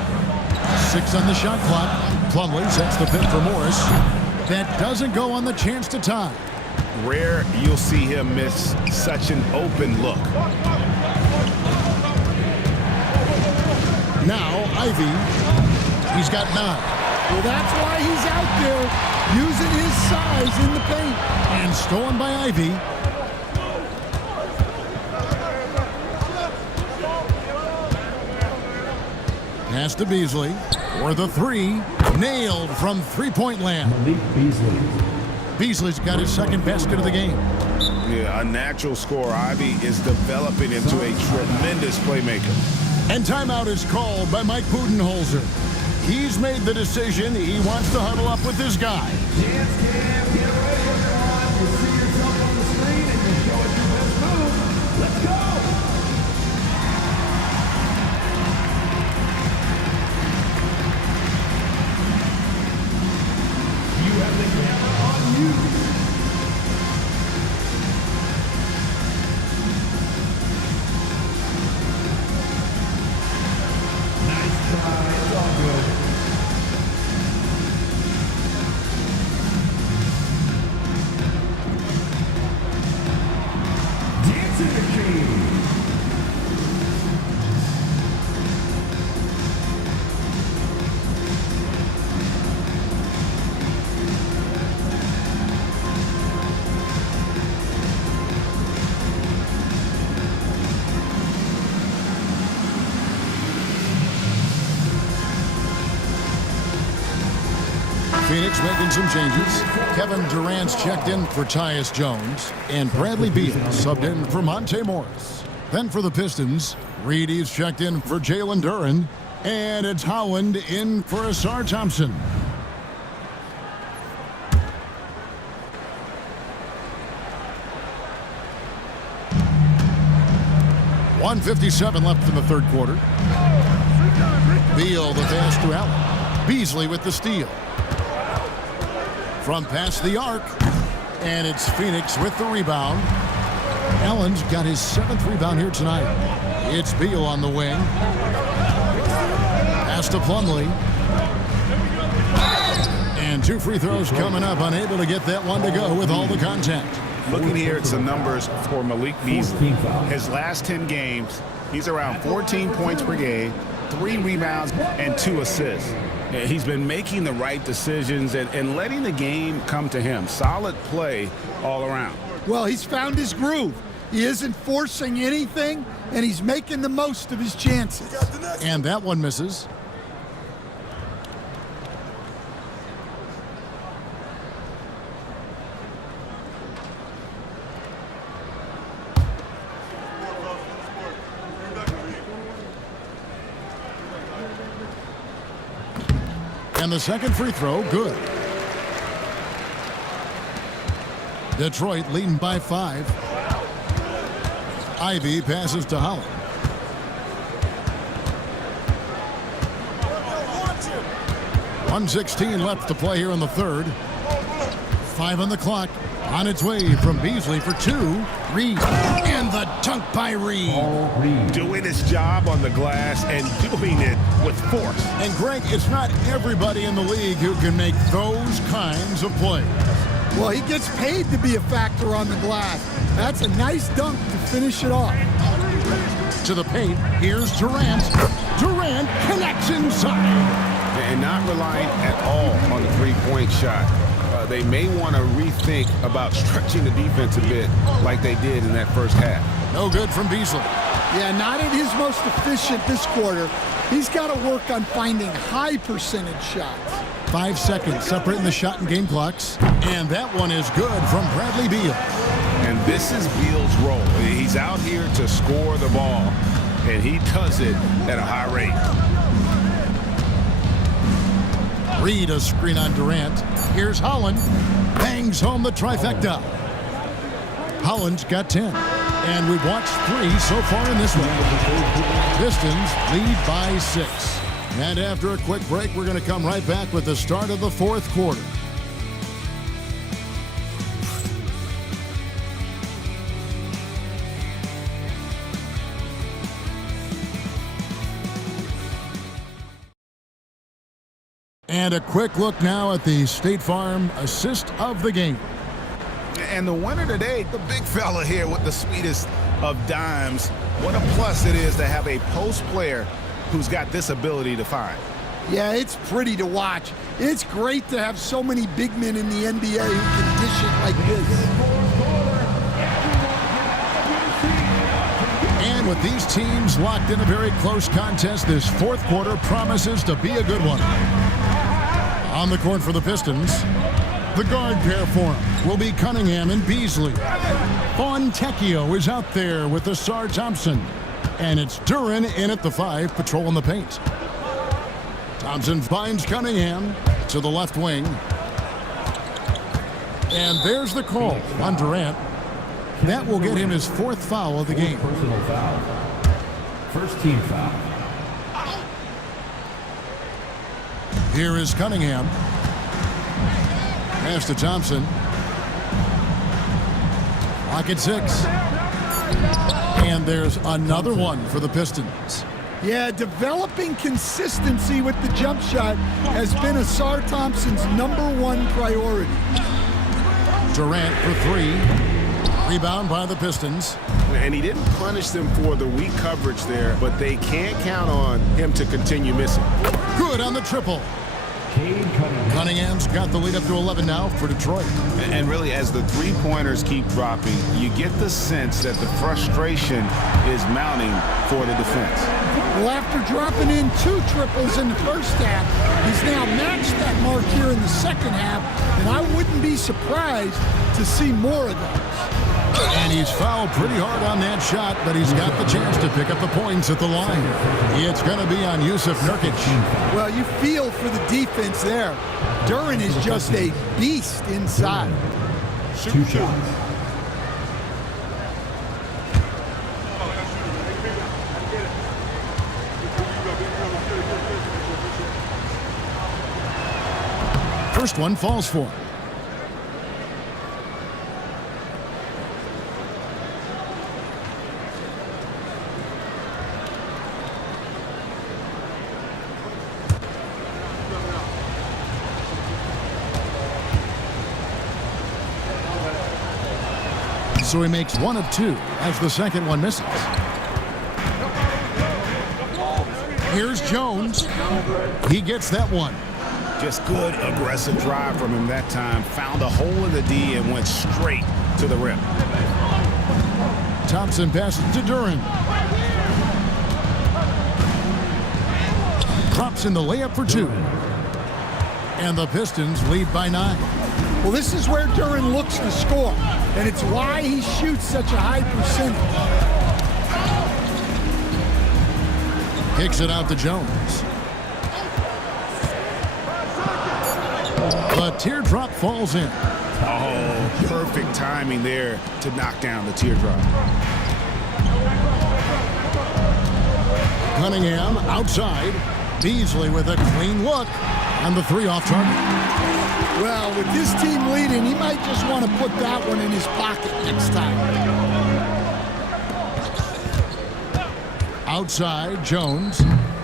6 on the shot clock. Plumlee sets the pin for Morris. That doesn't go on the chance to tie. Rare you'll see him miss such an open look. Now Ivy. He's got 9. Well, that's why he's out there using his size in the paint. And stolen by Ivy. Pass to Beasley for the 3. Nailed from three-point land. Beasley's got his second basket of the game. Yeah, a natural scorer. Ivy is developing into a tremendous playmaker. And timeout is called by Mike Budenholzer. He's made the decision. He wants to huddle up with his guy. Let's go! You have the camera on you. Nice try. It's all good. Phoenix making some changes. Kevin Durant's checked in for Tyus Jones, and Bradley Beal subbed in for Monte Morris. Then for the Pistons, Reedy's checked in for Jalen Duren, and it's Howland in for Asar Thompson. .157 left in the third quarter. Beal the pass to Allen. Beasley with the steal. From past the arc, and it's Phoenix with the rebound. Allen's got his 7th rebound here tonight. It's Beal on the wing. Pass to Plumlee. And 2 free throws coming up, unable to get that one to go with all the contact. Looking here at some numbers for Malik Beasley. His last 10 games, he's around 14 points per game, 3 rebounds, and 2 assists. He's been making the right decisions and letting the game come to him. Solid play all around. Well, he's found his groove. He isn't forcing anything, and he's making the most of his chances. And that one misses. And the second free throw, good. Detroit leading by 5. Ivy passes to Howland. .116 left to play here in the third. 5 on the clock. On its way from Beasley for 2. Reed. And the dunk by Reed. Doing his job on the glass and doing it with force. And Greg, it's not everybody in the league who can make those kinds of plays. Well, he gets paid to be a factor on the glass. That's a nice dunk to finish it off. To the paint, here's Durant. Durant connects inside. And not relying at all on the three-point shot. They may want to rethink about stretching the defense a bit like they did in that first half. No good from Beasley. Yeah, not at his most efficient this quarter. He's got to work on finding high percentage shots. 5 seconds separating the shot and game clocks. And that one is good from Bradley Beal. And this is Beal's role. He's out here to score the ball, and he does it at a high rate. Reed a screen on Durant. Here's Howland. Bangs home the trifecta. Howland's got 10. And we've watched 3 so far in this one. Pistons lead by 6. And after a quick break, we're going to come right back with the start of the fourth quarter. And a quick look now at the State Farm assist of the game. And the winner today, the big fella here with the sweetest of dimes. What a plus it is to have a post player who's got this ability to find. Yeah, it's pretty to watch. It's great to have so many big men in the NBA who can dish it like this. And with these teams locked in a very close contest, this fourth quarter promises to be a good one. On the court for the Pistons, the guard pair for him will be Cunningham and Beasley. Fontecchio is out there with Asar Thompson. And it's Duren in at the 5, patrolling the paint. Thompson finds Cunningham to the left wing. And there's the call on Durant. That will get him his 4th foul of the game. Personal foul. First team foul. Here is Cunningham. Pass to Thompson. Clock at 6. And there's another one for the Pistons. Yeah, developing consistency with the jump shot has been Asar Thompson's #1 priority. Durant for 3. Rebound by the Pistons. And he didn't punish them for the weak coverage there, but they can't count on him to continue missing. Good on the triple. Cunningham's got the lead up to 11 now for Detroit. And really, as the three-pointers keep dropping, you get the sense that the frustration is mounting for the defense. Well, after dropping in 2 triples in the first half, he's now matched that mark here in the second half, and I wouldn't be surprised to see more of those. And he's fouled pretty hard on that shot, but he's got the chance to pick up the points at the line. It's going to be on Yusuf Nurkic. Well, you feel for the defense there. Duren is just a beast inside. 2 shots. First one falls for him. So he makes 1 of 2 as the second one misses. Here's Jones. He gets that one. Just good, aggressive drive from him that time. Found a hole in the D and went straight to the rim. Thompson passes to Duren. Drops in the layup for 2. And the Pistons lead by 9. Well, this is where Duren looks to score, and it's why he shoots such a high percentage. Kicks it out to Jones. The teardrop falls in. Oh, perfect timing there to knock down the teardrop. Cunningham outside. Beasley with a clean look. And the 3 off target. Well, with this team leading, he might just want to put that one in his pocket next time. Outside, Jones.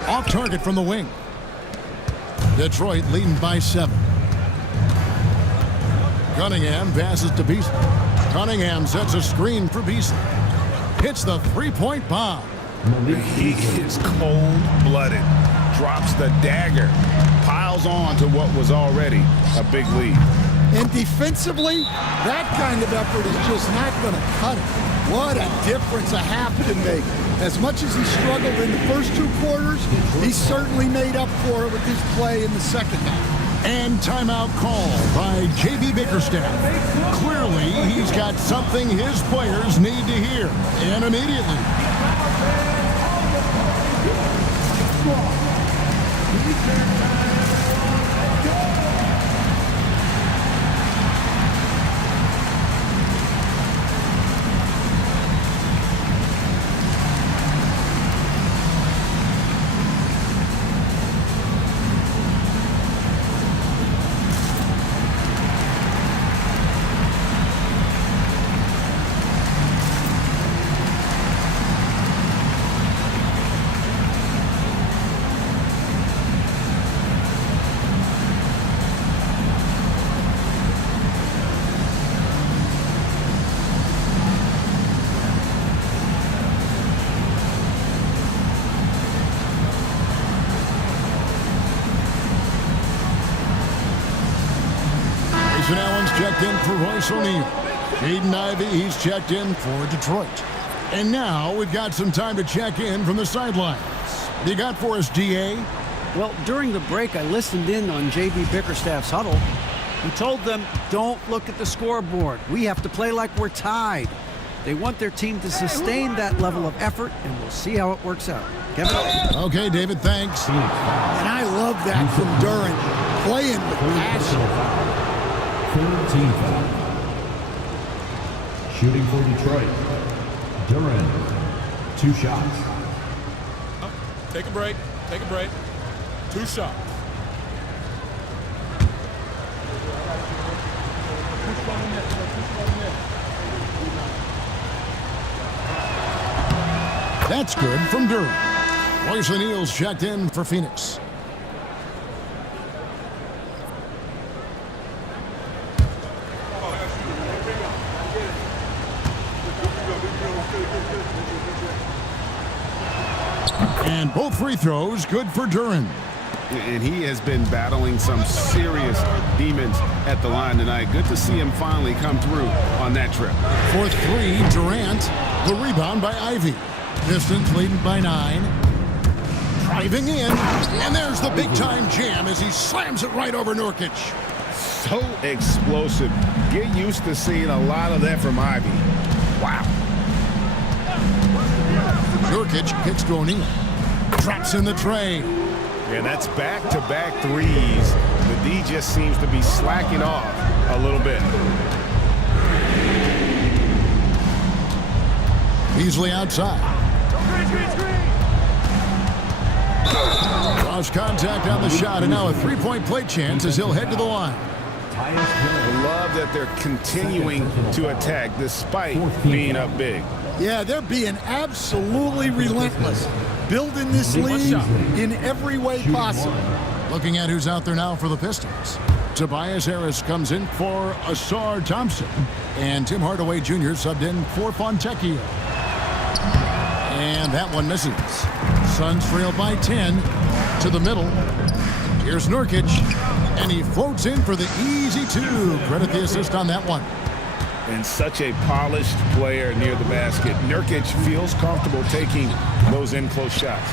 Off target from the wing. Detroit leading by 7. Cunningham passes to Beasley. Cunningham sets a screen for Beasley. Hits the 3-point bomb. He is cold-blooded. Drops the dagger. Piles on to what was already a big lead. And defensively, that kind of effort is just not going to cut it. What a difference a half can make. As much as he struggled in the first 2 quarters, he certainly made up for it with his play in the second half. And timeout call by J.B. Bickerstaff. Clearly, he's got something his players need to hear, and immediately. Jason Allen's checked in for Royce O'Neal. Aiden Ivey, he's checked in for Detroit. And now we've got some time to check in from the sidelines. What you got for us, DA? Well, during the break, I listened in on J.B. Bickerstaff's huddle. He told them, don't look at the scoreboard. We have to play like we're tied. They want their team to sustain that level of effort, and we'll see how it works out. Kevin? Okay, David, thanks. And I love that from Duren, playing with passion. 13 foul. Shooting for Detroit. Duren, 2 shots. Take a break. Take a break. 2 shots. That's good from Duren. Royce O'Neal's checked in for Phoenix. And both free throws good for Duren. And he has been battling some serious demons at the line tonight. Good to see him finally come through on that trip. For 3, Durant. The rebound by Ivy. Pistons leading by 9. Driving in. And there's the big-time jam as he slams it right over Nurkic. So explosive. Get used to seeing a lot of that from Ivy. Wow. Nurkic kicks to O'Neal. Drops in the tray. And that's back-to-back threes. The D just seems to be slacking off a little bit. Beasley outside. Lost contact on the shot, and now a three-point play chance as he'll head to the line. I love that they're continuing to attack despite being up big. Yeah, they're being absolutely relentless, building this lead in every way possible. Looking at who's out there now for the Pistons. Tobias Harris comes in for Asar Thompson, and Tim Hardaway Jr. subbed in for Fontecchio. And that one misses. Suns trail by 10 to the middle. Here's Nurkic, and he floats in for the easy 2. Credit the assist on that one. And such a polished player near the basket. Nurkic feels comfortable taking those in-close shots.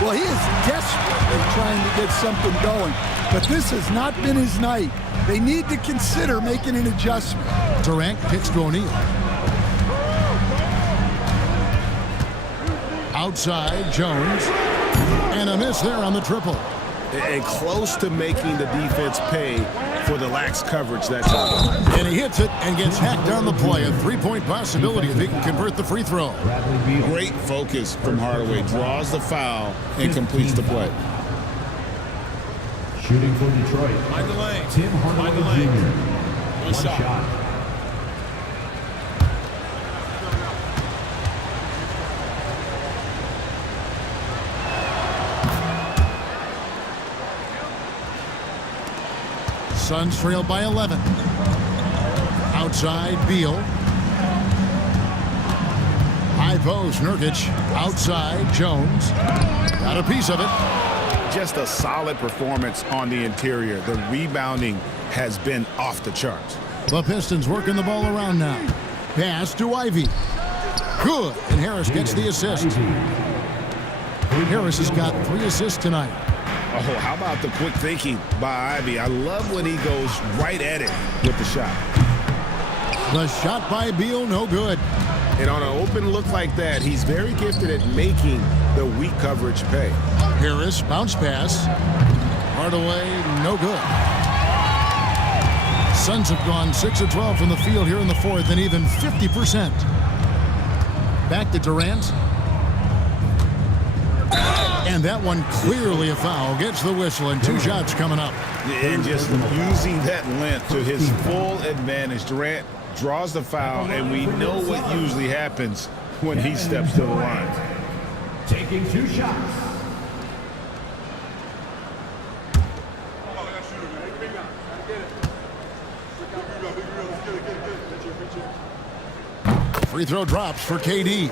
Well, he is desperately trying to get something going, but this has not been his night. They need to consider making an adjustment. Durant kicks to O'Neal. Outside, Jones. And a miss there on the triple. And close to making the defense pay for the lax coverage that's on. And he hits it and gets hacked on the play. A three-point possibility if he can convert the free throw. Great focus from Hardaway. Draws the foul and completes the play. Shooting for Detroit. Tim Hardaway Jr. One shot. Suns trail by 11. Outside, Beal. High post, Nurkic. Outside, Jones. Got a piece of it. Just a solid performance on the interior. The rebounding has been off the charts. The Pistons working the ball around now. Pass to Ivy. Good. And Harris gets the assist. Harris has got 3 assists tonight. Oh, how about the quick thinking by Ivy? I love when he goes right at it with the shot. The shot by Beal, no good. And on an open look like that, he's very gifted at making the weak coverage pay. Harris, bounce pass. Hardaway, no good. Suns have gone 6 of 12 from the field here in the fourth and even 50%. Back to Durant. And that one clearly a foul. Gets the whistle and 2 shots coming up. And just using that length to his full advantage. Durant draws the foul, and we know what usually happens when he steps to the line. Taking 2 shots. Free throw drops for KD.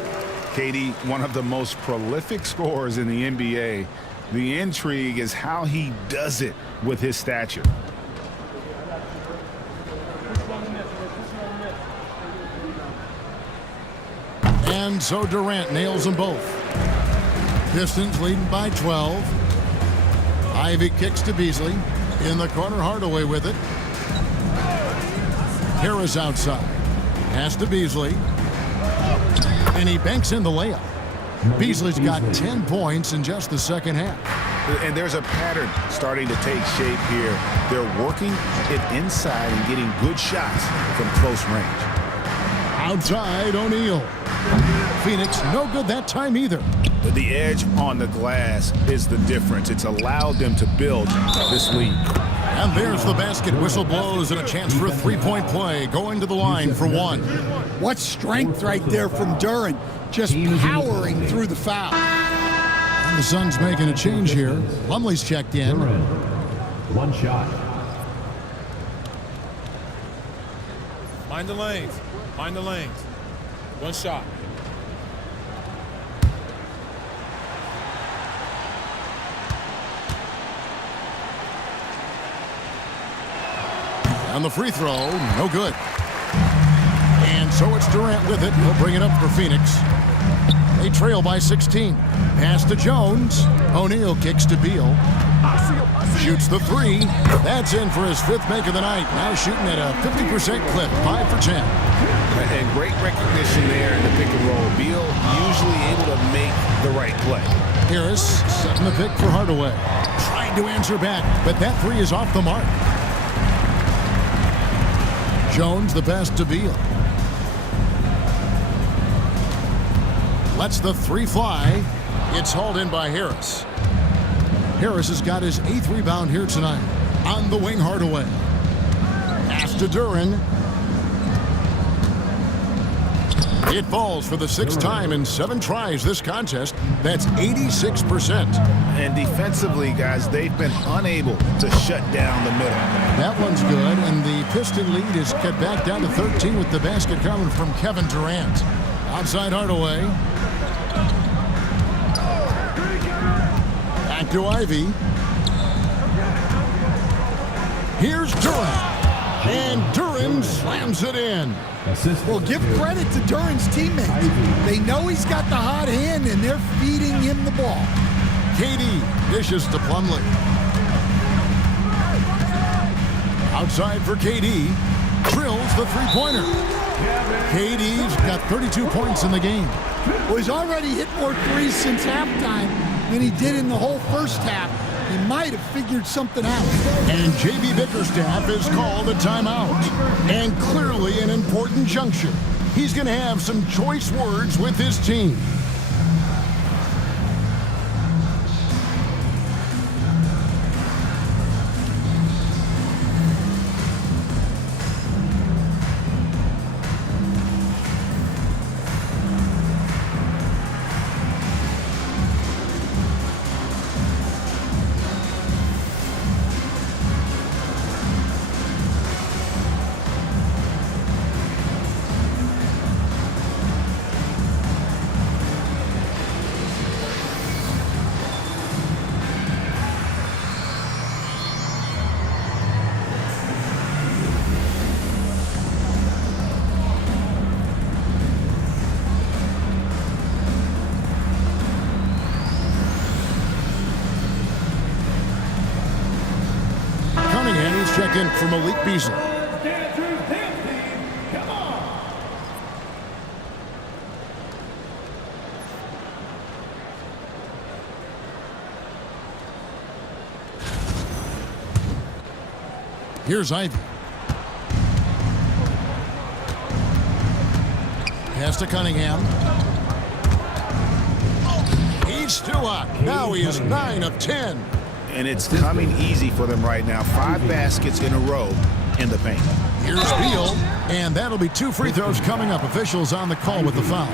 KD, one of the most prolific scorers in the NBA. The intrigue is how he does it with his stature. And so Durant nails them both. Pistons leading by 12. Ivy kicks to Beasley. In the corner, Hardaway with it. Harris outside. Pass to Beasley. And he banks in the layup. Beasley's got 10 points in just the second half. And there's a pattern starting to take shape here. They're working it inside and getting good shots from close range. Outside, O'Neal. Phoenix, no good that time either. The edge on the glass is the difference. It's allowed them to build this lead. And there's the basket. Whistle blows and a chance for a three-point play. Going to the line for 1. What strength right there from Durant. Just powering through the foul. And the Suns making a change here. Lumley's checked in. 1 shot. Mind the lanes. Mind the lanes. 1 shot. On the free throw, no good. And so it's Durant with it. He'll bring it up for Phoenix. They trail by 16. Pass to Jones. O'Neal kicks to Beal. Shoots the three. That's in for his 5th make of the night. Now shooting at a 50% clip, 5 for 10. And great recognition there in the pick and roll. Beal usually able to make the right play. Harris setting the pick for Hardaway. Trying to answer back, but that three is off the mark. Jones the pass to Beal. Lets the three fly. It's hauled in by Harris. Harris has got his 8th rebound here tonight. On the wing, Hardaway. Pass to Duren. It falls for the 6th time in 7 tries this contest. That's 86%. And defensively, guys, they've been unable to shut down the middle. That one's good, and the Piston lead is cut back down to 13 with the basket coming from Kevin Durant. Outside Hardaway. Back to Ivy. Here's Duren. And Duren slams it in. Well, give credit to Duren's teammates. They know he's got the hot hand, and they're feeding him the ball. KD dishes to Plumlee. Outside for KD. Drills the three-pointer. KD's got 32 points in the game. Well, he's already hit more threes since halftime than he did in the whole first half. He might have figured something out. And J.B. Bickerstaff has called a timeout. And clearly an important juncture. He's going to have some choice words with his team. Check in for Malik Beasley. Here's Ivy. Pass to Cunningham. He's still up. Now he is 9 of 10. And it's coming easy for them right now. 5 baskets in a row in the paint. Here's Beal, and that'll be 2 free throws coming up. Officials on the call with the foul.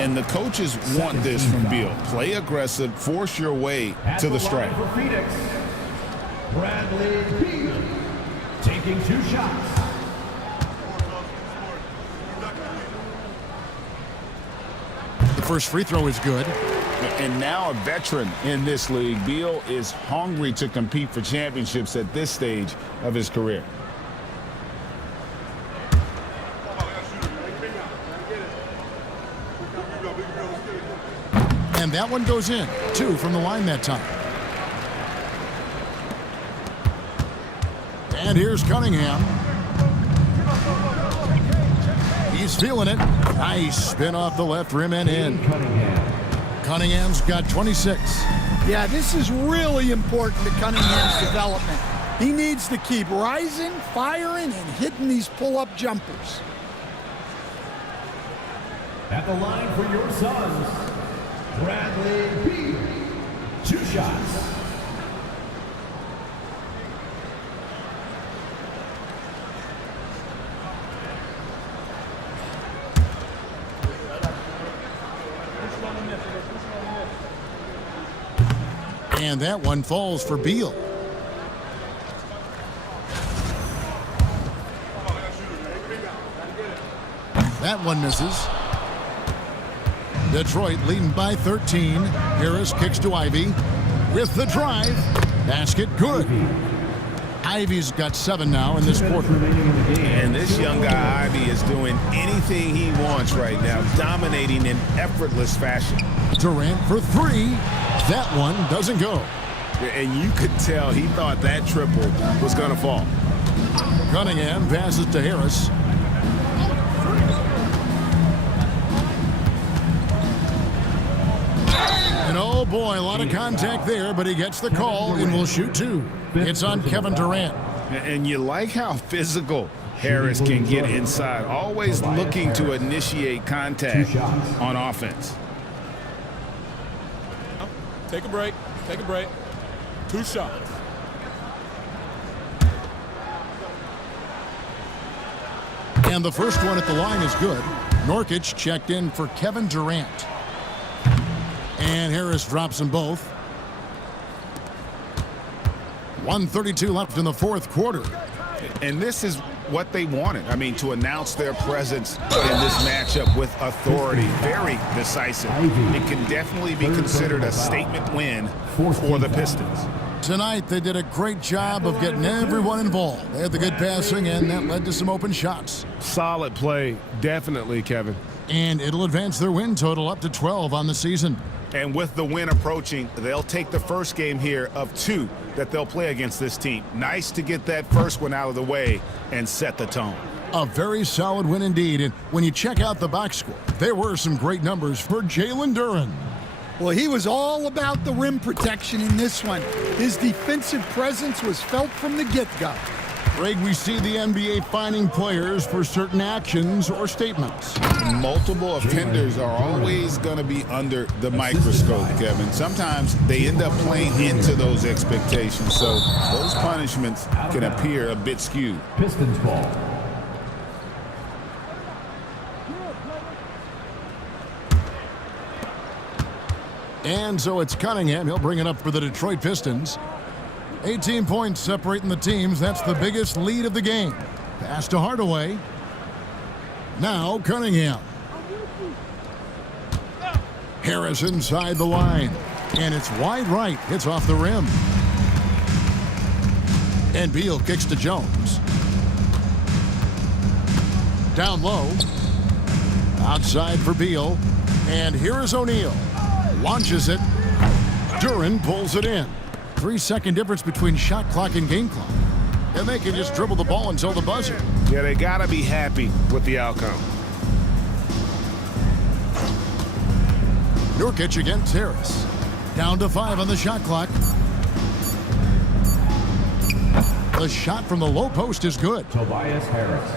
And the coaches want this from Beal. Play aggressive, force your way to the stripe. Bradley Beal taking 2 shots. The first free throw is good. And now a veteran in this league, Beal is hungry to compete for championships at this stage of his career. And that one goes in. 2 from the line that time. And here's Cunningham. He's feeling it. Nice spin off the left rim and in. Cunningham's got 26. Yeah, this is really important to Cunningham's development. He needs to keep rising, firing, and hitting these pull-up jumpers. At the line for your SUNS, Bradley Beal. 2 shots. And that one falls for Beal. That one misses. Detroit leading by 13. Harris kicks to Ivy. With the drive. Basket good. Ivy's got 7 now in this quarter. And this young guy, Ivy, is doing anything he wants right now, dominating in effortless fashion. Durant for 3. That one doesn't go. And you could tell he thought that triple was going to fall. Cunningham passes to Harris. And oh boy, a lot of contact there, but he gets the call and will shoot 2. It's on Kevin Durant. And you like how physical Harris can get inside, always looking to initiate contact on offense. Take a break. Take a break. 2 shots. And the first one at the line is good. Nurkic checked in for Kevin Durant. And Harris drops them both. 1:32 left in the fourth quarter. And this is what they wanted. I mean, to announce their presence in this matchup with authority. Very decisive. It can definitely be considered a statement win for the Pistons. Tonight, they did a great job of getting everyone involved. They had the good passing, and that led to some open shots. Solid play, definitely, Kevin. And it'll advance their win total up to 12 on the season. And with the win approaching, they'll take the first game here of 2 that they'll play against this team. Nice to get that first one out of the way and set the tone. A very solid win indeed. And when you check out the box score, there were some great numbers for Jalen Duren. Well, he was all about the rim protection in this one. His defensive presence was felt from the get-go. Greg, we see the NBA fining players for certain actions or statements. Multiple offenders are always going to be under the microscope, Kevin. Sometimes they end up playing into those expectations, so those punishments can appear a bit skewed. Pistons ball. And so it's Cunningham. He'll bring it up for the Detroit Pistons. 18 points separating the teams. That's the biggest lead of the game. Pass to Hardaway. Now Cunningham. Harris inside the line. And it's wide right. Hits off the rim. And Beal kicks to Jones. Down low. Outside for Beal. And here is O'Neal. Launches it. Duren pulls it in. 3-second difference between shot clock and game clock. And they can just dribble the ball until the buzzer. Yeah, they got to be happy with the outcome. Nurkic against Harris. Down to 5 on the shot clock. The shot from the low post is good. Tobias Harris.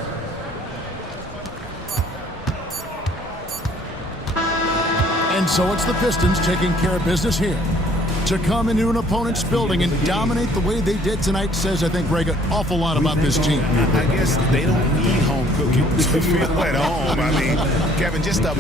And so it's the Pistons taking care of business here. To come into an opponent's building and dominate the way they did tonight says, I think, Greg, an awful lot about this team. I guess they don't need home cooking to feel at home. I mean, Kevin, just a